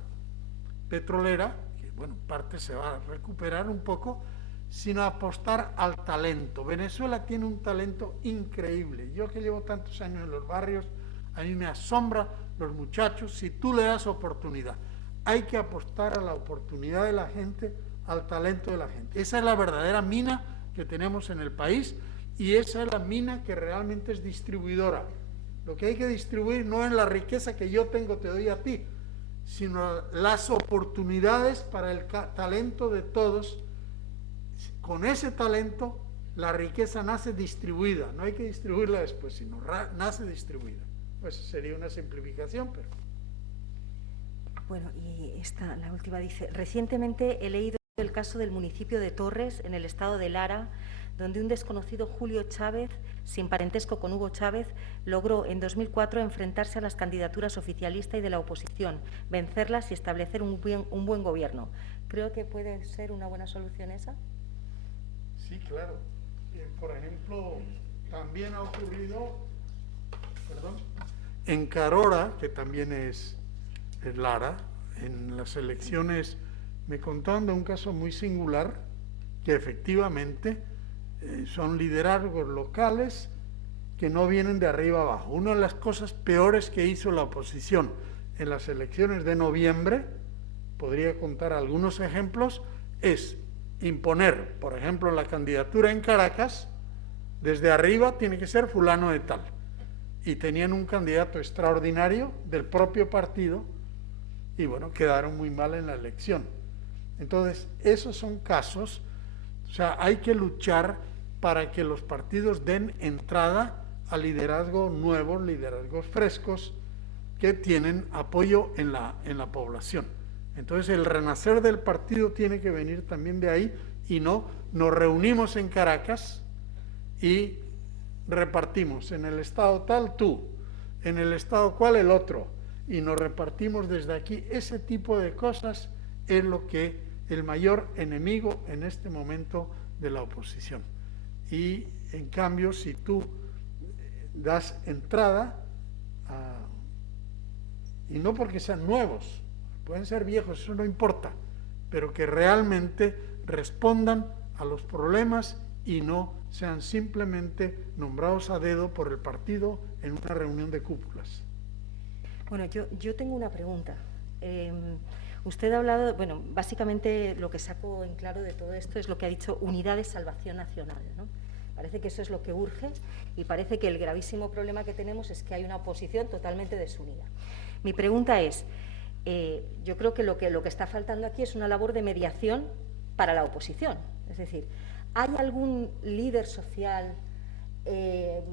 petrolera, que bueno, parte se va a recuperar un poco, sino apostar al talento. Venezuela tiene un talento increíble. Yo que llevo tantos años en los barrios, a mí me asombra los muchachos, si tú le das oportunidad. Hay que apostar a la oportunidad de la gente, al talento de la gente. Esa es la verdadera mina que tenemos en el país y esa es la mina que realmente es distribuidora. Lo que hay que distribuir no es la riqueza que yo tengo, te doy a ti, sino las oportunidades para el talento de todos. Con ese talento, la riqueza nace distribuida, no hay que distribuirla después, sino nace distribuida. Pues sería una simplificación, pero... Bueno, y la última dice, recientemente he leído el caso del municipio de Torres, en el estado de Lara, donde un desconocido Julio Chávez, sin parentesco con Hugo Chávez, logró en 2004 enfrentarse a las candidaturas oficialista y de la oposición, vencerlas y establecer un buen gobierno. Creo que puede ser una buena solución esa. Sí, claro. Por ejemplo, también ha ocurrido, en Carora, que también es Lara, en las elecciones me contaron de un caso muy singular, que efectivamente son liderazgos locales que no vienen de arriba abajo. Una de las cosas peores que hizo la oposición en las elecciones de noviembre, podría contar algunos ejemplos, es imponer, por ejemplo, la candidatura en Caracas, desde arriba tiene que ser fulano de tal. Y tenían un candidato extraordinario del propio partido y bueno, quedaron muy mal en la elección. Entonces, esos son casos, o sea, hay que luchar para que los partidos den entrada a liderazgos nuevos, liderazgos frescos, que tienen apoyo en la población. Entonces, el renacer del partido tiene que venir también de ahí y no nos reunimos en Caracas y repartimos en el estado tal tú, en el estado cual el otro, y nos repartimos desde aquí. Ese tipo de cosas es lo que el mayor enemigo en este momento de la oposición. Y en cambio, si tú das entrada y no porque sean nuevos, pueden ser viejos, eso no importa, pero que realmente respondan a los problemas y no sean simplemente nombrados a dedo por el partido en una reunión de cúpulas. Bueno, yo tengo una pregunta. Usted ha hablado, bueno, básicamente lo que saco en claro de todo esto es lo que ha dicho unidad de salvación nacional, ¿no? Parece que eso es lo que urge y parece que el gravísimo problema que tenemos es que hay una oposición totalmente desunida. Mi pregunta es, yo creo que lo que está faltando aquí es una labor de mediación para la oposición. Es decir, ¿hay algún líder social,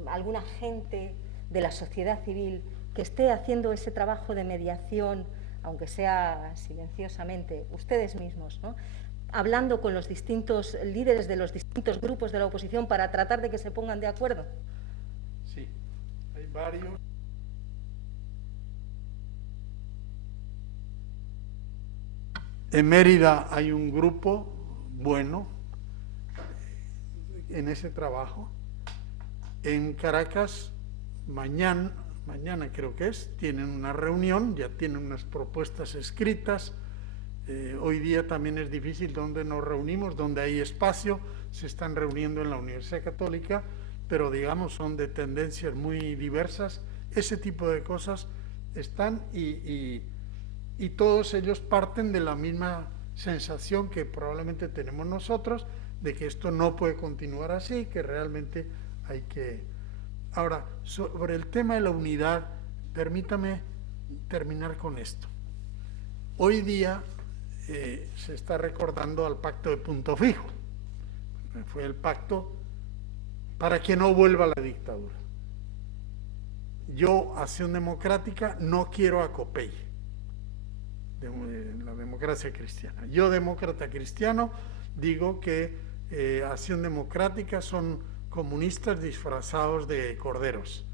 algún agente de la sociedad civil que esté haciendo ese trabajo de mediación, aunque sea silenciosamente, ustedes mismos, ¿no?, hablando con los distintos líderes de los distintos grupos de la oposición para tratar de que se pongan de acuerdo? Sí, hay varios. En Mérida hay un grupo bueno en ese trabajo. En Caracas, mañana creo que tienen una reunión, ya tienen unas propuestas escritas. Hoy día también es difícil donde nos reunimos, donde hay espacio, se están reuniendo en la Universidad Católica, pero digamos son de tendencias muy diversas. Ese tipo de cosas están y todos ellos parten de la misma sensación que probablemente tenemos nosotros, de que esto no puede continuar así, que realmente hay que... Ahora, sobre el tema de la unidad, permítame terminar con esto. Hoy día se está recordando al pacto de Punto Fijo. Fue el pacto para que no vuelva la dictadura. Yo, Acción Democrática, no quiero a Copey, de la democracia cristiana. Yo, demócrata cristiano, digo que Acción Democrática son comunistas disfrazados de corderos.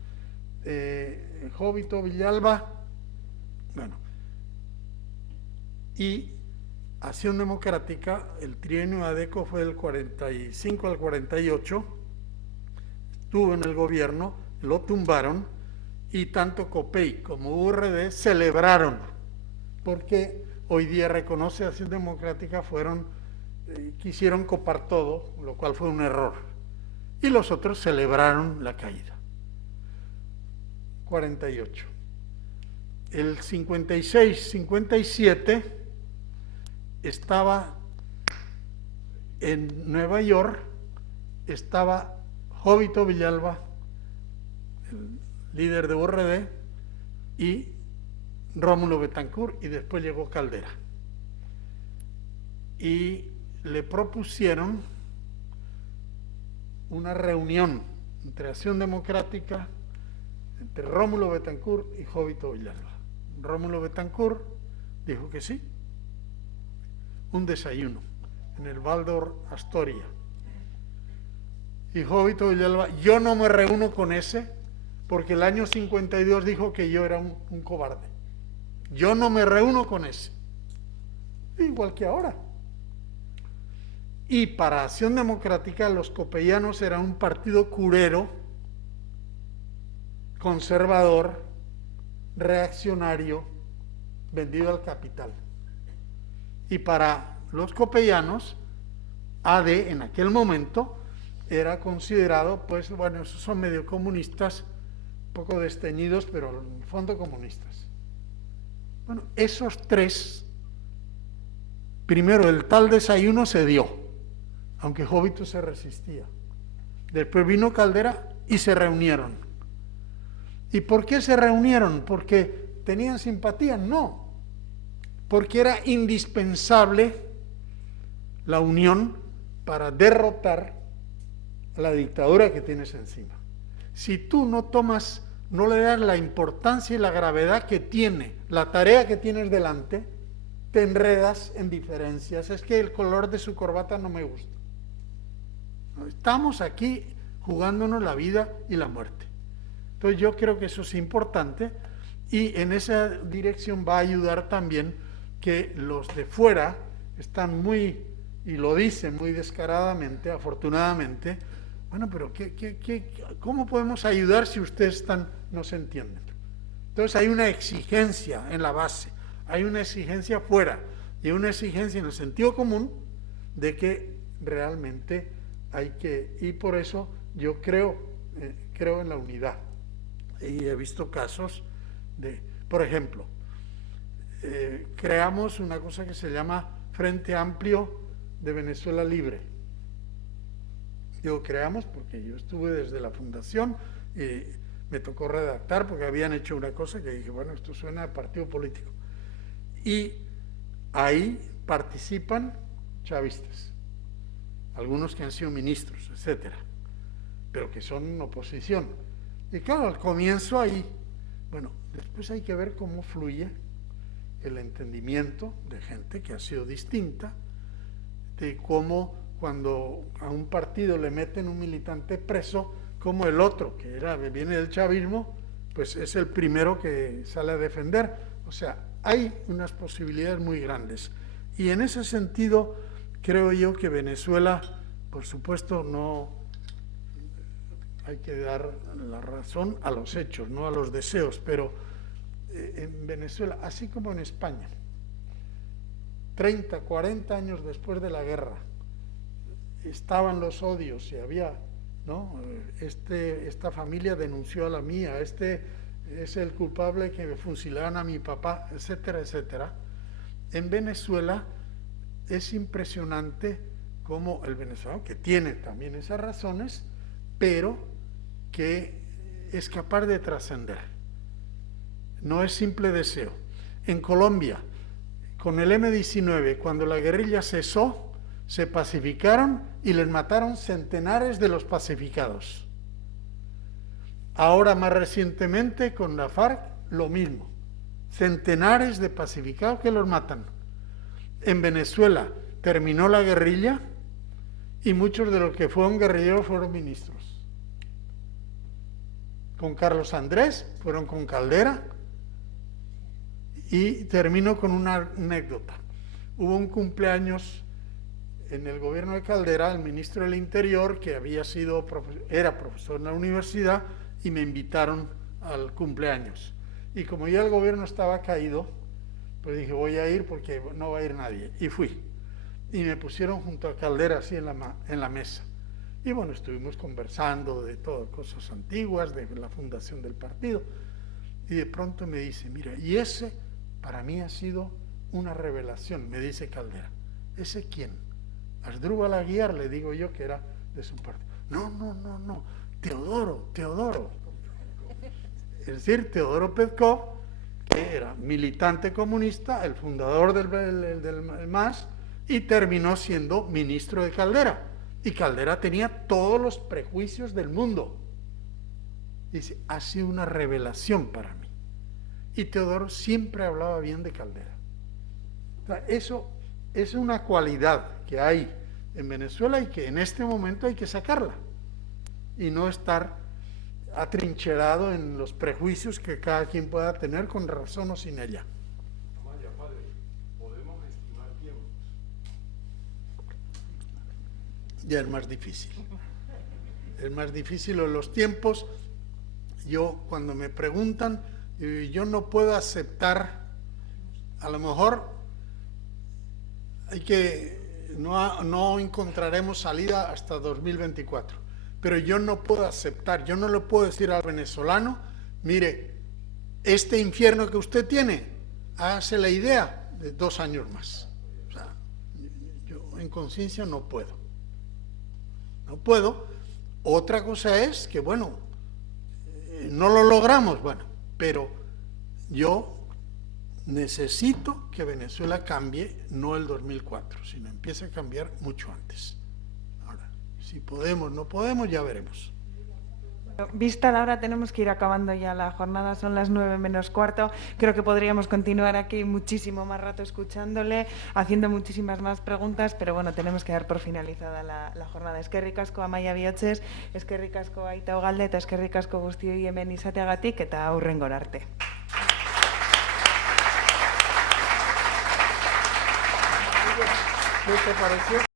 Jovito Villalba, bueno, y Acción Democrática, el trienio ADECO fue del 45 al 48, estuvo en el gobierno, lo tumbaron, y tanto COPEI como URD celebraron, porque hoy día reconoce Acción Democrática, quisieron copar todo, lo cual fue un error. Y los otros celebraron la caída. 48. El 56-57 estaba en Nueva York, estaba Jovito Villalba, el líder de URD, y Rómulo Betancourt, y después llegó Caldera. Y le propusieron una reunión entre Acción Democrática, entre Rómulo Betancourt y Jovito Villalba. Rómulo Betancourt dijo que sí. Un desayuno en el Waldorf Astoria. Y Jovito Villalba: yo no me reúno con ese, porque el año 52 dijo que yo era un cobarde. Yo no me reúno con ese. Igual que ahora. Y para Acción Democrática, los copellanos eran un partido curero, conservador, reaccionario, vendido al capital. Y para los copellanos, AD en aquel momento era considerado, pues bueno, esos son medio comunistas, un poco desteñidos, pero en el fondo comunistas. Bueno, esos tres, primero el tal desayuno se dio, aunque Jovito se resistía. Después vino Caldera y se reunieron. ¿Y por qué se reunieron? ¿Porque tenían simpatía? No, porque era indispensable la unión para derrotar a la dictadura que tienes encima. Si tú no le das la importancia y la gravedad que tiene la tarea que tienes delante, te enredas en diferencias. Es que el color de su corbata no me gusta. Estamos aquí jugándonos la vida y la muerte. Entonces yo creo que eso es importante, y en esa dirección va a ayudar también que los de fuera están muy, y lo dicen muy descaradamente, afortunadamente, bueno, pero ¿cómo podemos ayudar si ustedes no se entienden? Entonces hay una exigencia en la base, hay una exigencia fuera, y una exigencia en el sentido común de que realmente y por eso yo creo en la unidad. Y he visto casos por ejemplo, creamos una cosa que se llama Frente Amplio de Venezuela Libre. Digo creamos porque yo estuve desde la fundación y me tocó redactar porque habían hecho una cosa que dije, bueno, esto suena a partido político. Y ahí participan chavistas, algunos que han sido ministros, etcétera, pero que son oposición. Y claro, al comienzo ahí, bueno, después hay que ver cómo fluye el entendimiento de gente que ha sido distinta, de cómo cuando a un partido le meten un militante preso, como el otro, que viene del chavismo, pues es el primero que sale a defender. O sea, hay unas posibilidades muy grandes. Y en ese sentido, creo yo que Venezuela, por supuesto, no hay que dar la razón a los hechos, no a los deseos, pero en Venezuela, así como en España, 30, 40 años después de la guerra, estaban los odios y había, ¿no? Esta familia denunció a la mía, este es el culpable que me fusilaron a mi papá, etcétera, etcétera. En Venezuela es impresionante cómo el venezolano, que tiene también esas razones, pero que es capaz de trascender. No es simple deseo. En Colombia, con el M-19, cuando la guerrilla cesó, se pacificaron y les mataron centenares de los pacificados. Ahora, más recientemente, con la FARC, lo mismo. Centenares de pacificados que los matan. En Venezuela terminó la guerrilla y muchos de los que fueron guerrilleros fueron ministros. Con Carlos Andrés, fueron con Caldera. Y termino con una anécdota. Hubo un cumpleaños en el gobierno de Caldera, el ministro del Interior, que era profesor en la universidad, y me invitaron al cumpleaños. Y como ya el gobierno estaba caído, Pues dije, voy a ir porque no va a ir nadie. Y fui. Y me pusieron junto a Caldera así en la mesa. Y bueno, estuvimos conversando de todo, cosas antiguas, de la fundación del partido. Y de pronto me dice, mira, y ese para mí ha sido una revelación, me dice Caldera. ¿Ese quién? Asdrúbal Aguiar, le digo yo, que era de su partido. No, Teodoro. Es decir, Teodoro Pezkov, que era militante comunista, el fundador del MAS, y terminó siendo ministro de Caldera. Y Caldera tenía todos los prejuicios del mundo. Dice, ha sido una revelación para mí. Y Teodoro siempre hablaba bien de Caldera. O sea, eso es una cualidad que hay en Venezuela y que en este momento hay que sacarla. Y no estar atrincherado en los prejuicios que cada quien pueda tener con razón o sin ella. Amaya, padre, ¿podemos estimar tiempos? Ya es más difícil. Es más difícil los tiempos. Yo, cuando me preguntan, yo no puedo aceptar, a lo mejor no encontraremos salida hasta 2024, pero yo no puedo aceptar, yo no le puedo decir al venezolano, mire, este infierno que usted tiene, hágase la idea de 2 años más. O sea, yo en conciencia no puedo. Otra cosa es que, bueno, no lo logramos, bueno, pero yo necesito que Venezuela cambie, no el 2004, sino empiece a cambiar mucho antes. Ahora, si podemos, no podemos, ya veremos. Vista la hora, tenemos que ir acabando ya la jornada, son las 9 menos cuarto. Creo que podríamos continuar aquí muchísimo más rato escuchándole, haciendo muchísimas más preguntas, pero bueno, tenemos que dar por finalizada la jornada. Eskerrik asko Amaia Bihotzez, eskerrik asko Aita Ugalde, eta eskerrik asko guztioi hemen izateagatik, eta hurrengora arte. ¿Qué te pareció?